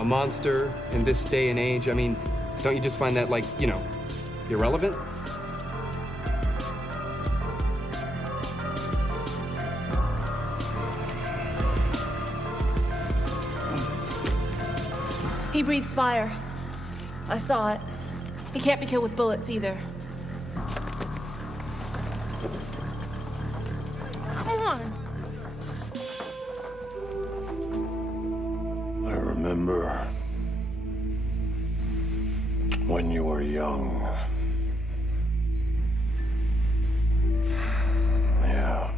A monster in this day and age, I mean, don't you just find that, like, you know, irrelevant? He breathes fire. I saw it. He can't be killed with bullets either. Come on. I remember when you were young. Yeah.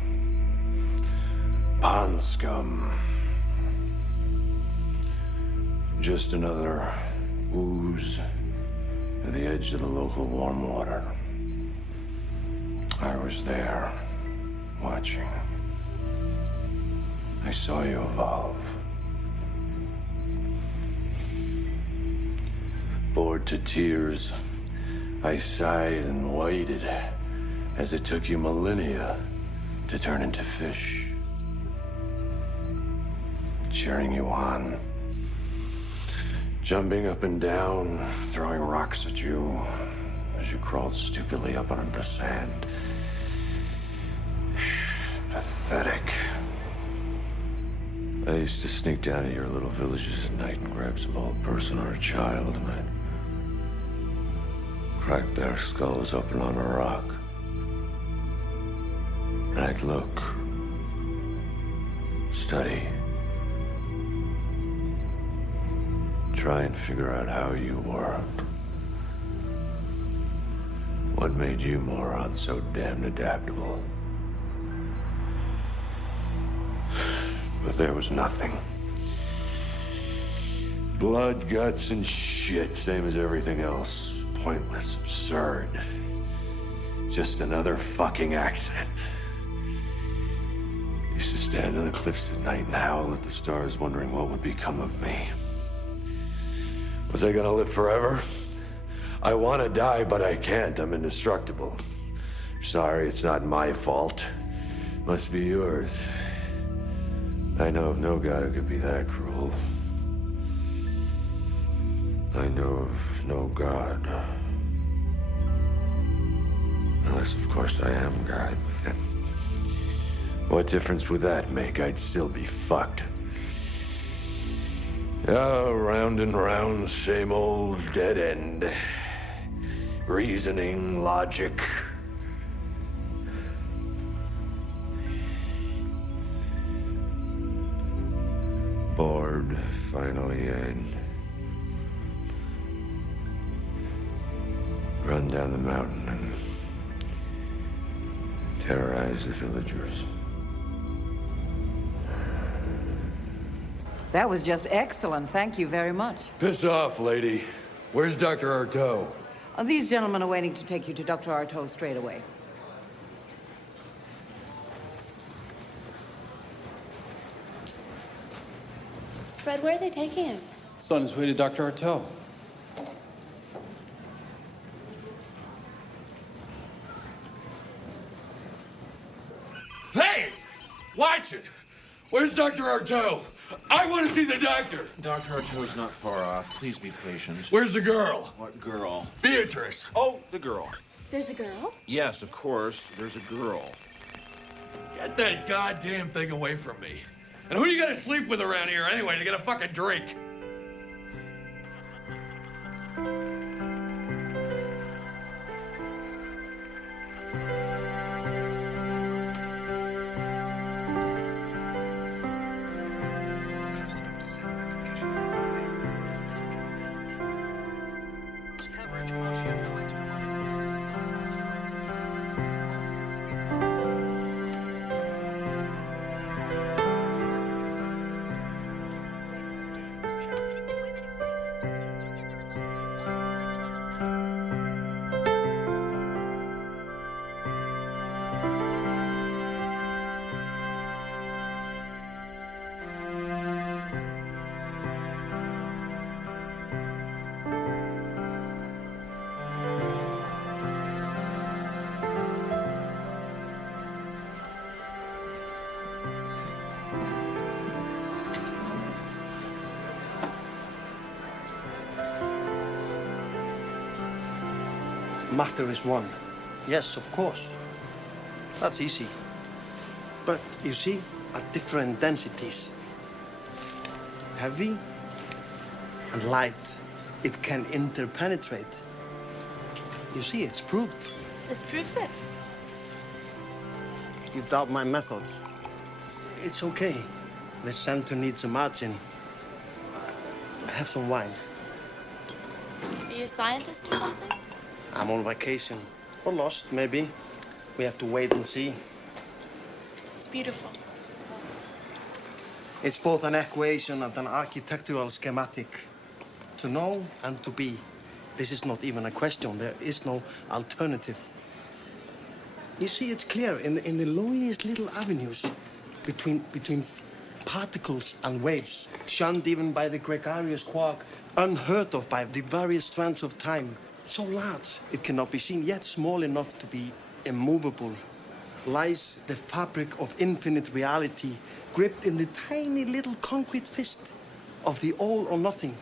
Pond scum. Just another ooze at the edge of the local warm water. I was there, watching. I saw you evolve. Bored to tears, I sighed and waited as it took you millennia to turn into fish. Cheering you on. Jumping up and down, throwing rocks at you as you crawled stupidly up under the sand. Pathetic. I used to sneak down to your little villages at night and grab some old person or a child, and I'd crack their skulls open on a rock. And I'd look, study. Try and figure out how you worked. What made you morons so damned adaptable? But there was nothing. Blood, guts, and shit, same as everything else. Pointless, absurd. Just another fucking accident. Used to stand on the cliffs at night and howl at the stars, wondering what would become of me. Was I gonna live forever? I want to die, but I can't. I'm indestructible. Sorry, it's not my fault. Must be yours. I know of no God who could be that cruel. I know of no God. Unless, of course, I am God. What difference would that make? I'd still be fucked. Oh, round and round, same old dead end. Reasoning, logic. Bored, finally, I'd run down the mountain and terrorize the villagers. That was just excellent. Thank you very much. Piss off, lady. Where's Dr. Artaud? These gentlemen are waiting to take you to Dr. Artaud straight away. Fred, where are they taking him? He's on his way to Dr. Artaud. Hey! Watch it! Where's Dr. Artaud? I want to see the doctor! Dr. Artaud's not far off. Please be patient. Where's the girl? What girl? Beatrice! Oh, the girl. There's a girl? Yes, of course. There's a girl. Get that goddamn thing away from me. And who do you gotta sleep with around here anyway to get a fucking drink? Matter is one. Yes, of course. That's easy. But you see, at different densities. Heavy and light, it can interpenetrate. You see, it's proved. This proves it. You doubt my methods. It's okay. The center needs a margin. Have some wine. Are you a scientist or something? I'm on vacation. Or lost, maybe. We have to wait and see. It's beautiful. It's both an equation and an architectural schematic. To know and to be. This is not even a question. There is no alternative. You see, it's clear in the loneliest little avenues between particles and waves, shunned even by the gregarious quark, unheard of by the various strands of time. So large, it cannot be seen, yet small enough to be immovable, lies the fabric of infinite reality, gripped in the tiny little concrete fist of the all or nothing.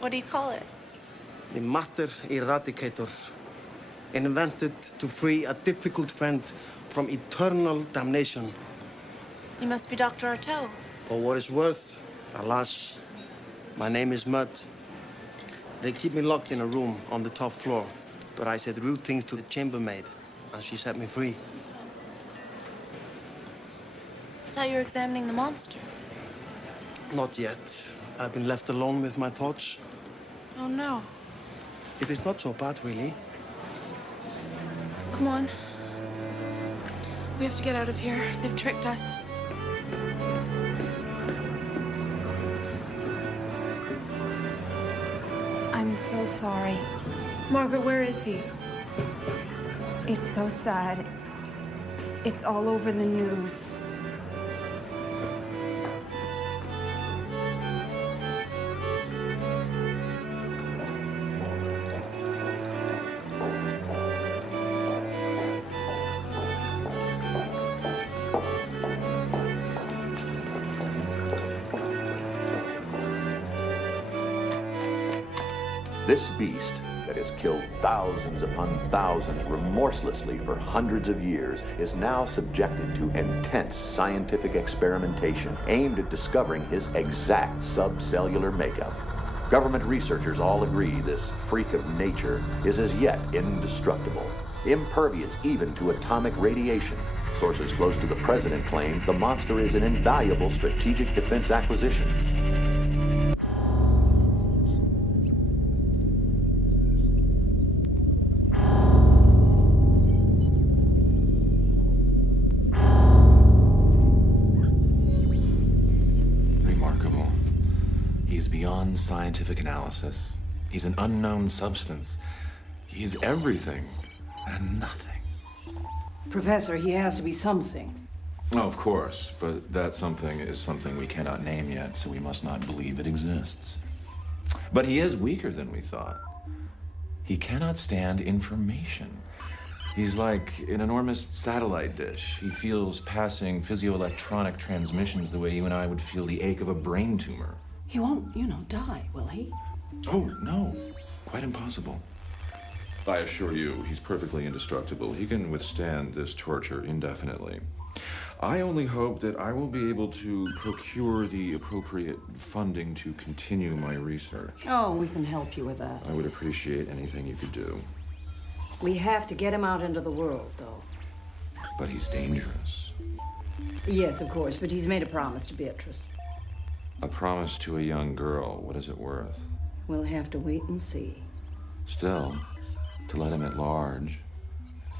What do you call it? The matter eradicator, invented to free a difficult friend from eternal damnation. You must be Dr. Artaud. For what it's worth, alas, my name is Mud. They keep me locked in a room on the top floor, but I said rude things to the chambermaid, and she set me free. I thought you were examining the monster. Not yet. I've been left alone with my thoughts. Oh, no. It is not so bad, really. Come on. We have to get out of here. They've tricked us. I'm so sorry. Margaret, where is he? It's so sad. It's all over the news. This beast that is has killed thousands upon thousands remorselessly for hundreds of years, is now subjected to intense scientific experimentation aimed at discovering his exact subcellular makeup. Government researchers all agree this freak of nature is as yet indestructible, impervious even to atomic radiation. Sources close to the president claim the monster is an invaluable strategic defense acquisition. Remarkable. He's beyond scientific analysis. He's an unknown substance. He's everything and nothing. Professor, he has to be something. Oh, of course, but that something is something we cannot name yet, so we must not believe it exists. But he is weaker than we thought. He cannot stand information. He's like an enormous satellite dish. He feels passing physioelectronic transmissions the way you and I would feel the ache of a brain tumor. He won't, die, will he? Oh, no. Quite impossible. I assure you, he's perfectly indestructible. He can withstand this torture indefinitely. I only hope that I will be able to procure the appropriate funding to continue my research. Oh, we can help you with that. I would appreciate anything you could do. We have to get him out into the world, though. But he's dangerous. Yes, of course, but he's made a promise to Beatrice. A promise to a young girl. What is it worth? We'll have to wait and see. Still, to let him at large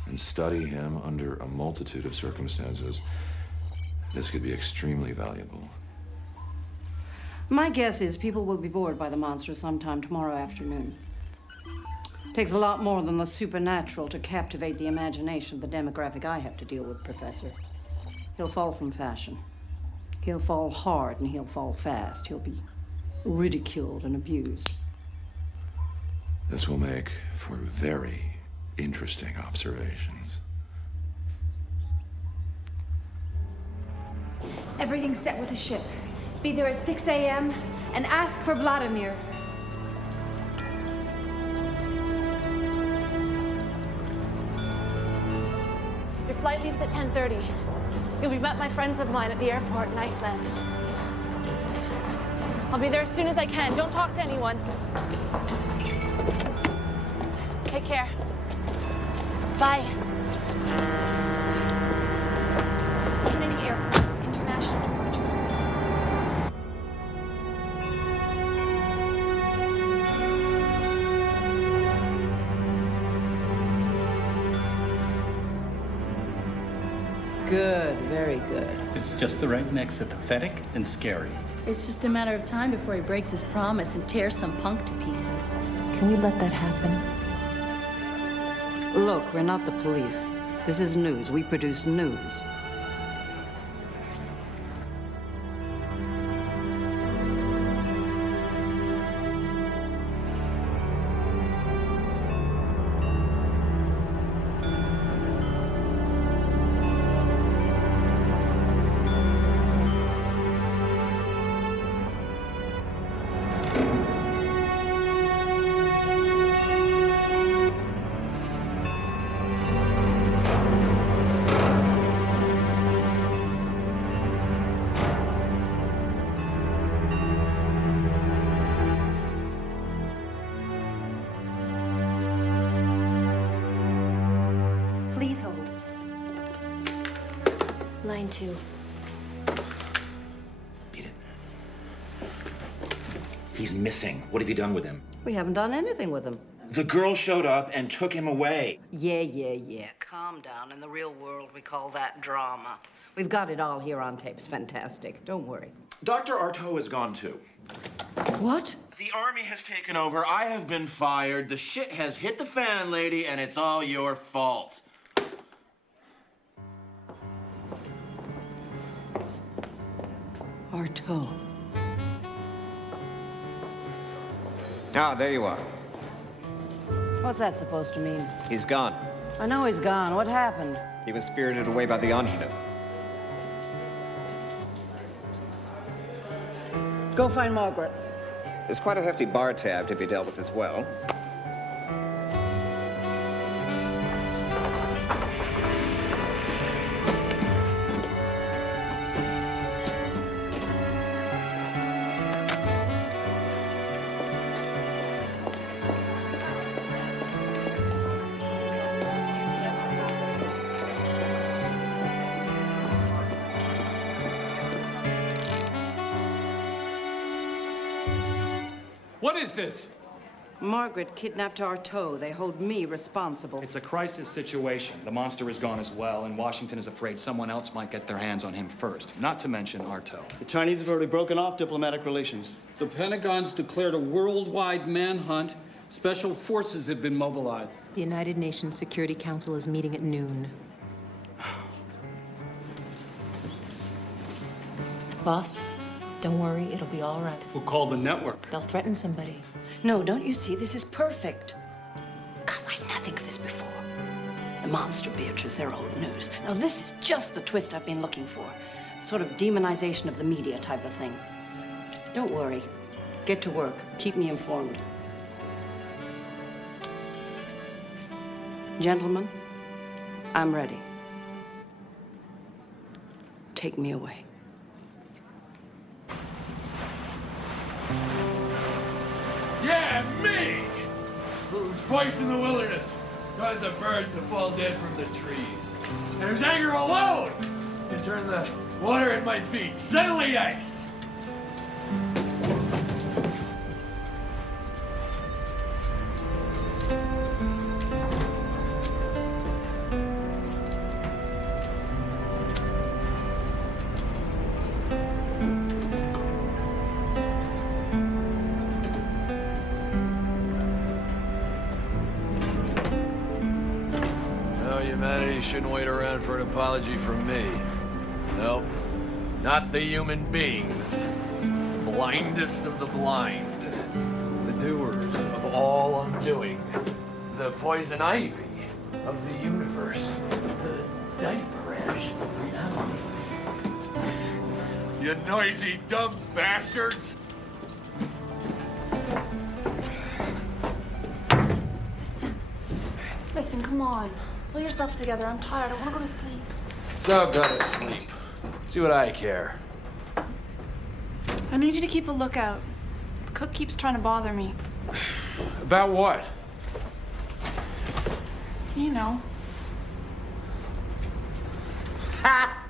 and study him under a multitude of circumstances, this could be extremely valuable. My guess is people will be bored by the monster sometime tomorrow afternoon. Takes a lot more than the supernatural to captivate the imagination of the demographic I have to deal with, Professor. He'll fall from fashion. He'll fall hard and he'll fall fast. He'll be ridiculed and abused. This will make for very interesting observations. Everything's set with the ship. Be there at 6 a.m. and ask for Vladimir. Your flight leaves at 10:30. You'll be met by friends of mine at the airport in Iceland. I'll be there as soon as I can. Don't talk to anyone. Take care. Bye. Kennedy Airport. International departures, please. Good, very good. It's just the right mix of pathetic and scary. It's just a matter of time before he breaks his promise and tears some punk to pieces. Can we let that happen? Look, we're not the police. This is news. We produce news. Please hold. Line 2. He's missing. What have you done with him? We haven't done anything with him. The girl showed up and took him away. Yeah. Calm down. In the real world, we call that drama. We've got it all here on tape. It's fantastic. Don't worry. Dr. Artaud is gone, too. What? The army has taken over. I have been fired. The shit has hit the fan, lady, and it's all your fault. Artaud. Ah, there you are. What's that supposed to mean? He's gone. I know he's gone. What happened? He was spirited away by the ingenue. Go find Margaret. There's quite a hefty bar tab to be dealt with as well. What is this? Margaret kidnapped Artaud. They hold me responsible. It's a crisis situation. The monster is gone as well, and Washington is afraid someone else might get their hands on him first, not to mention Artaud. The Chinese have already broken off diplomatic relations. The Pentagon's declared a worldwide manhunt. Special forces have been mobilized. The United Nations Security Council is meeting at noon. Boss, don't worry, it'll be all right. We'll call the network. They'll threaten somebody. No, don't you see? This is perfect. God, why didn't I think of this before? The monster, Beatrice, they're old news. Now, this is just the twist I've been looking for. Sort of demonization of the media type of thing. Don't worry. Get to work. Keep me informed. Gentlemen, I'm ready. Take me away. Yeah, me! Whose voice in the wilderness caused the birds to fall dead from the trees. And whose anger alone can turn the water at my feet suddenly ice. Shouldn't wait around for an apology from me. Nope. Not the human beings. The blindest of the blind. The doers of all undoing. The poison ivy of the universe. The diaper rash of reality. You noisy, dumb bastards! Listen, come on. Pull yourself together. I'm tired. I want to go to sleep. So go to sleep. See what I care. I need you to keep a lookout. The cook keeps trying to bother me. About what? You know. Ha!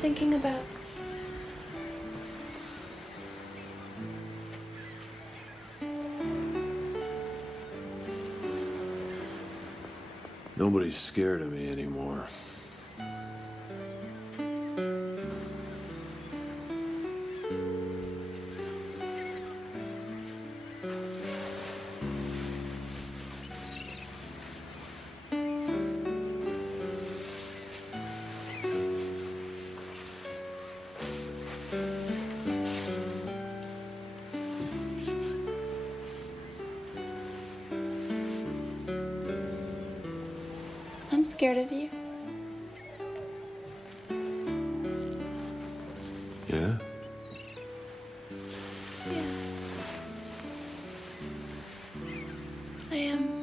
Thinking about? Nobody's scared of me anymore. I'm scared of you. Yeah? Yeah. I am.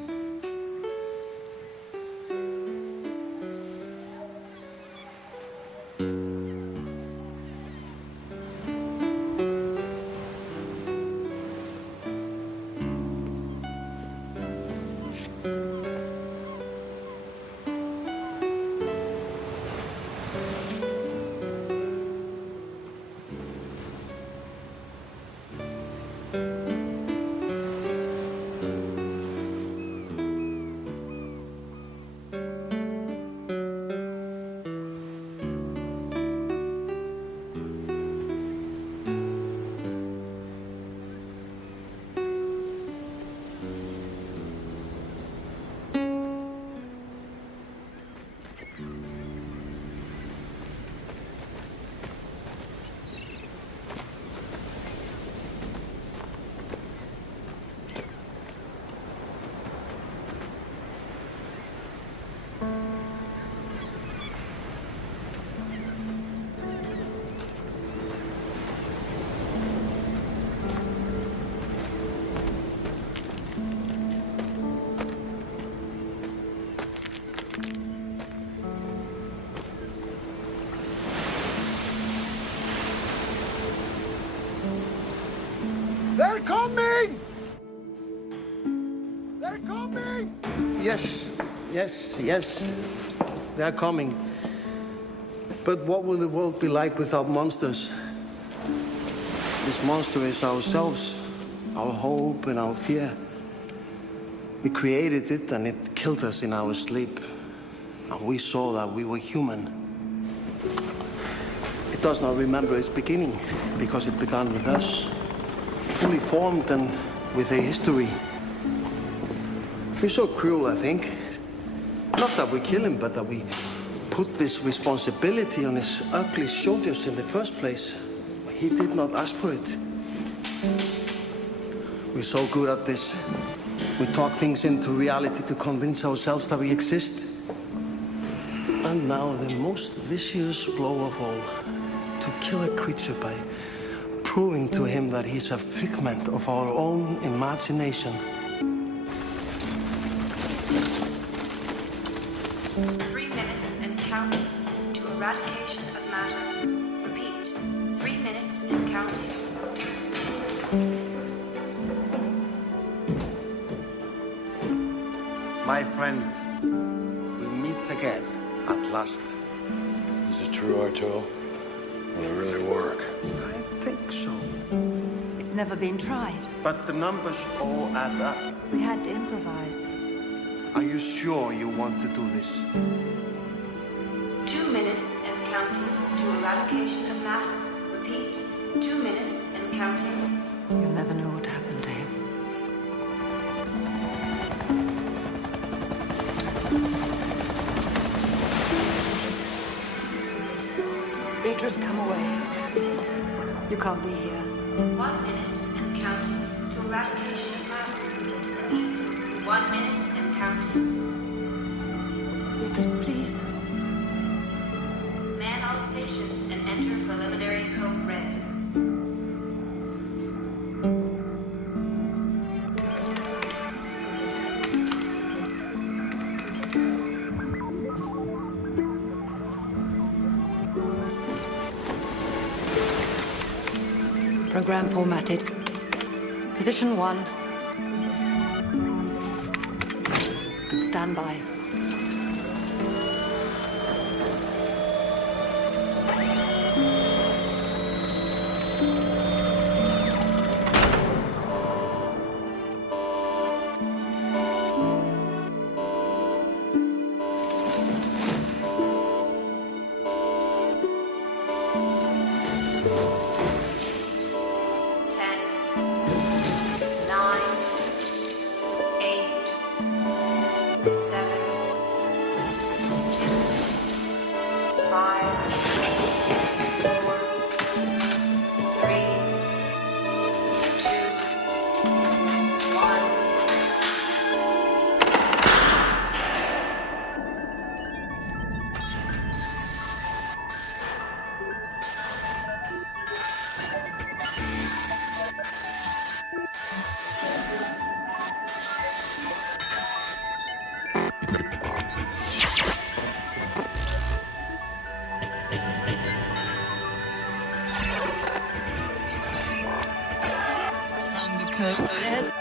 Yes. They're coming. But what will the world be like without monsters? This monster is ourselves, our hope and our fear. We created it and it killed us in our sleep. And we saw that we were human. It does not remember its beginning because it began with us, fully formed and with a history. We're so cruel, I think. Not that we kill him, but that we put this responsibility on his ugly shoulders in the first place. He did not ask for it. We're so good at this. We talk things into reality to convince ourselves that we exist. And now the most vicious blow of all, to kill a creature by proving to him that he's a figment of our own imagination. 3 minutes and counting to eradication of matter. Repeat, 3 minutes and counting. My friend, we meet again at last. Is it true, Arto? Will it really work? I think so. It's never been tried. But the numbers all add up. We had to improvise. Are you sure you want to do this? 2 minutes and counting to eradication of matter. Repeat, 2 minutes and counting. You'll never know what happened to him. Beatrice, come away. You can't be here. 1 minute and counting to eradication of matter. Repeat, 1 minute and counting. Beatrice, please. Man all stations and enter preliminary code red. Program formatted. Position 1. Stand by. Red.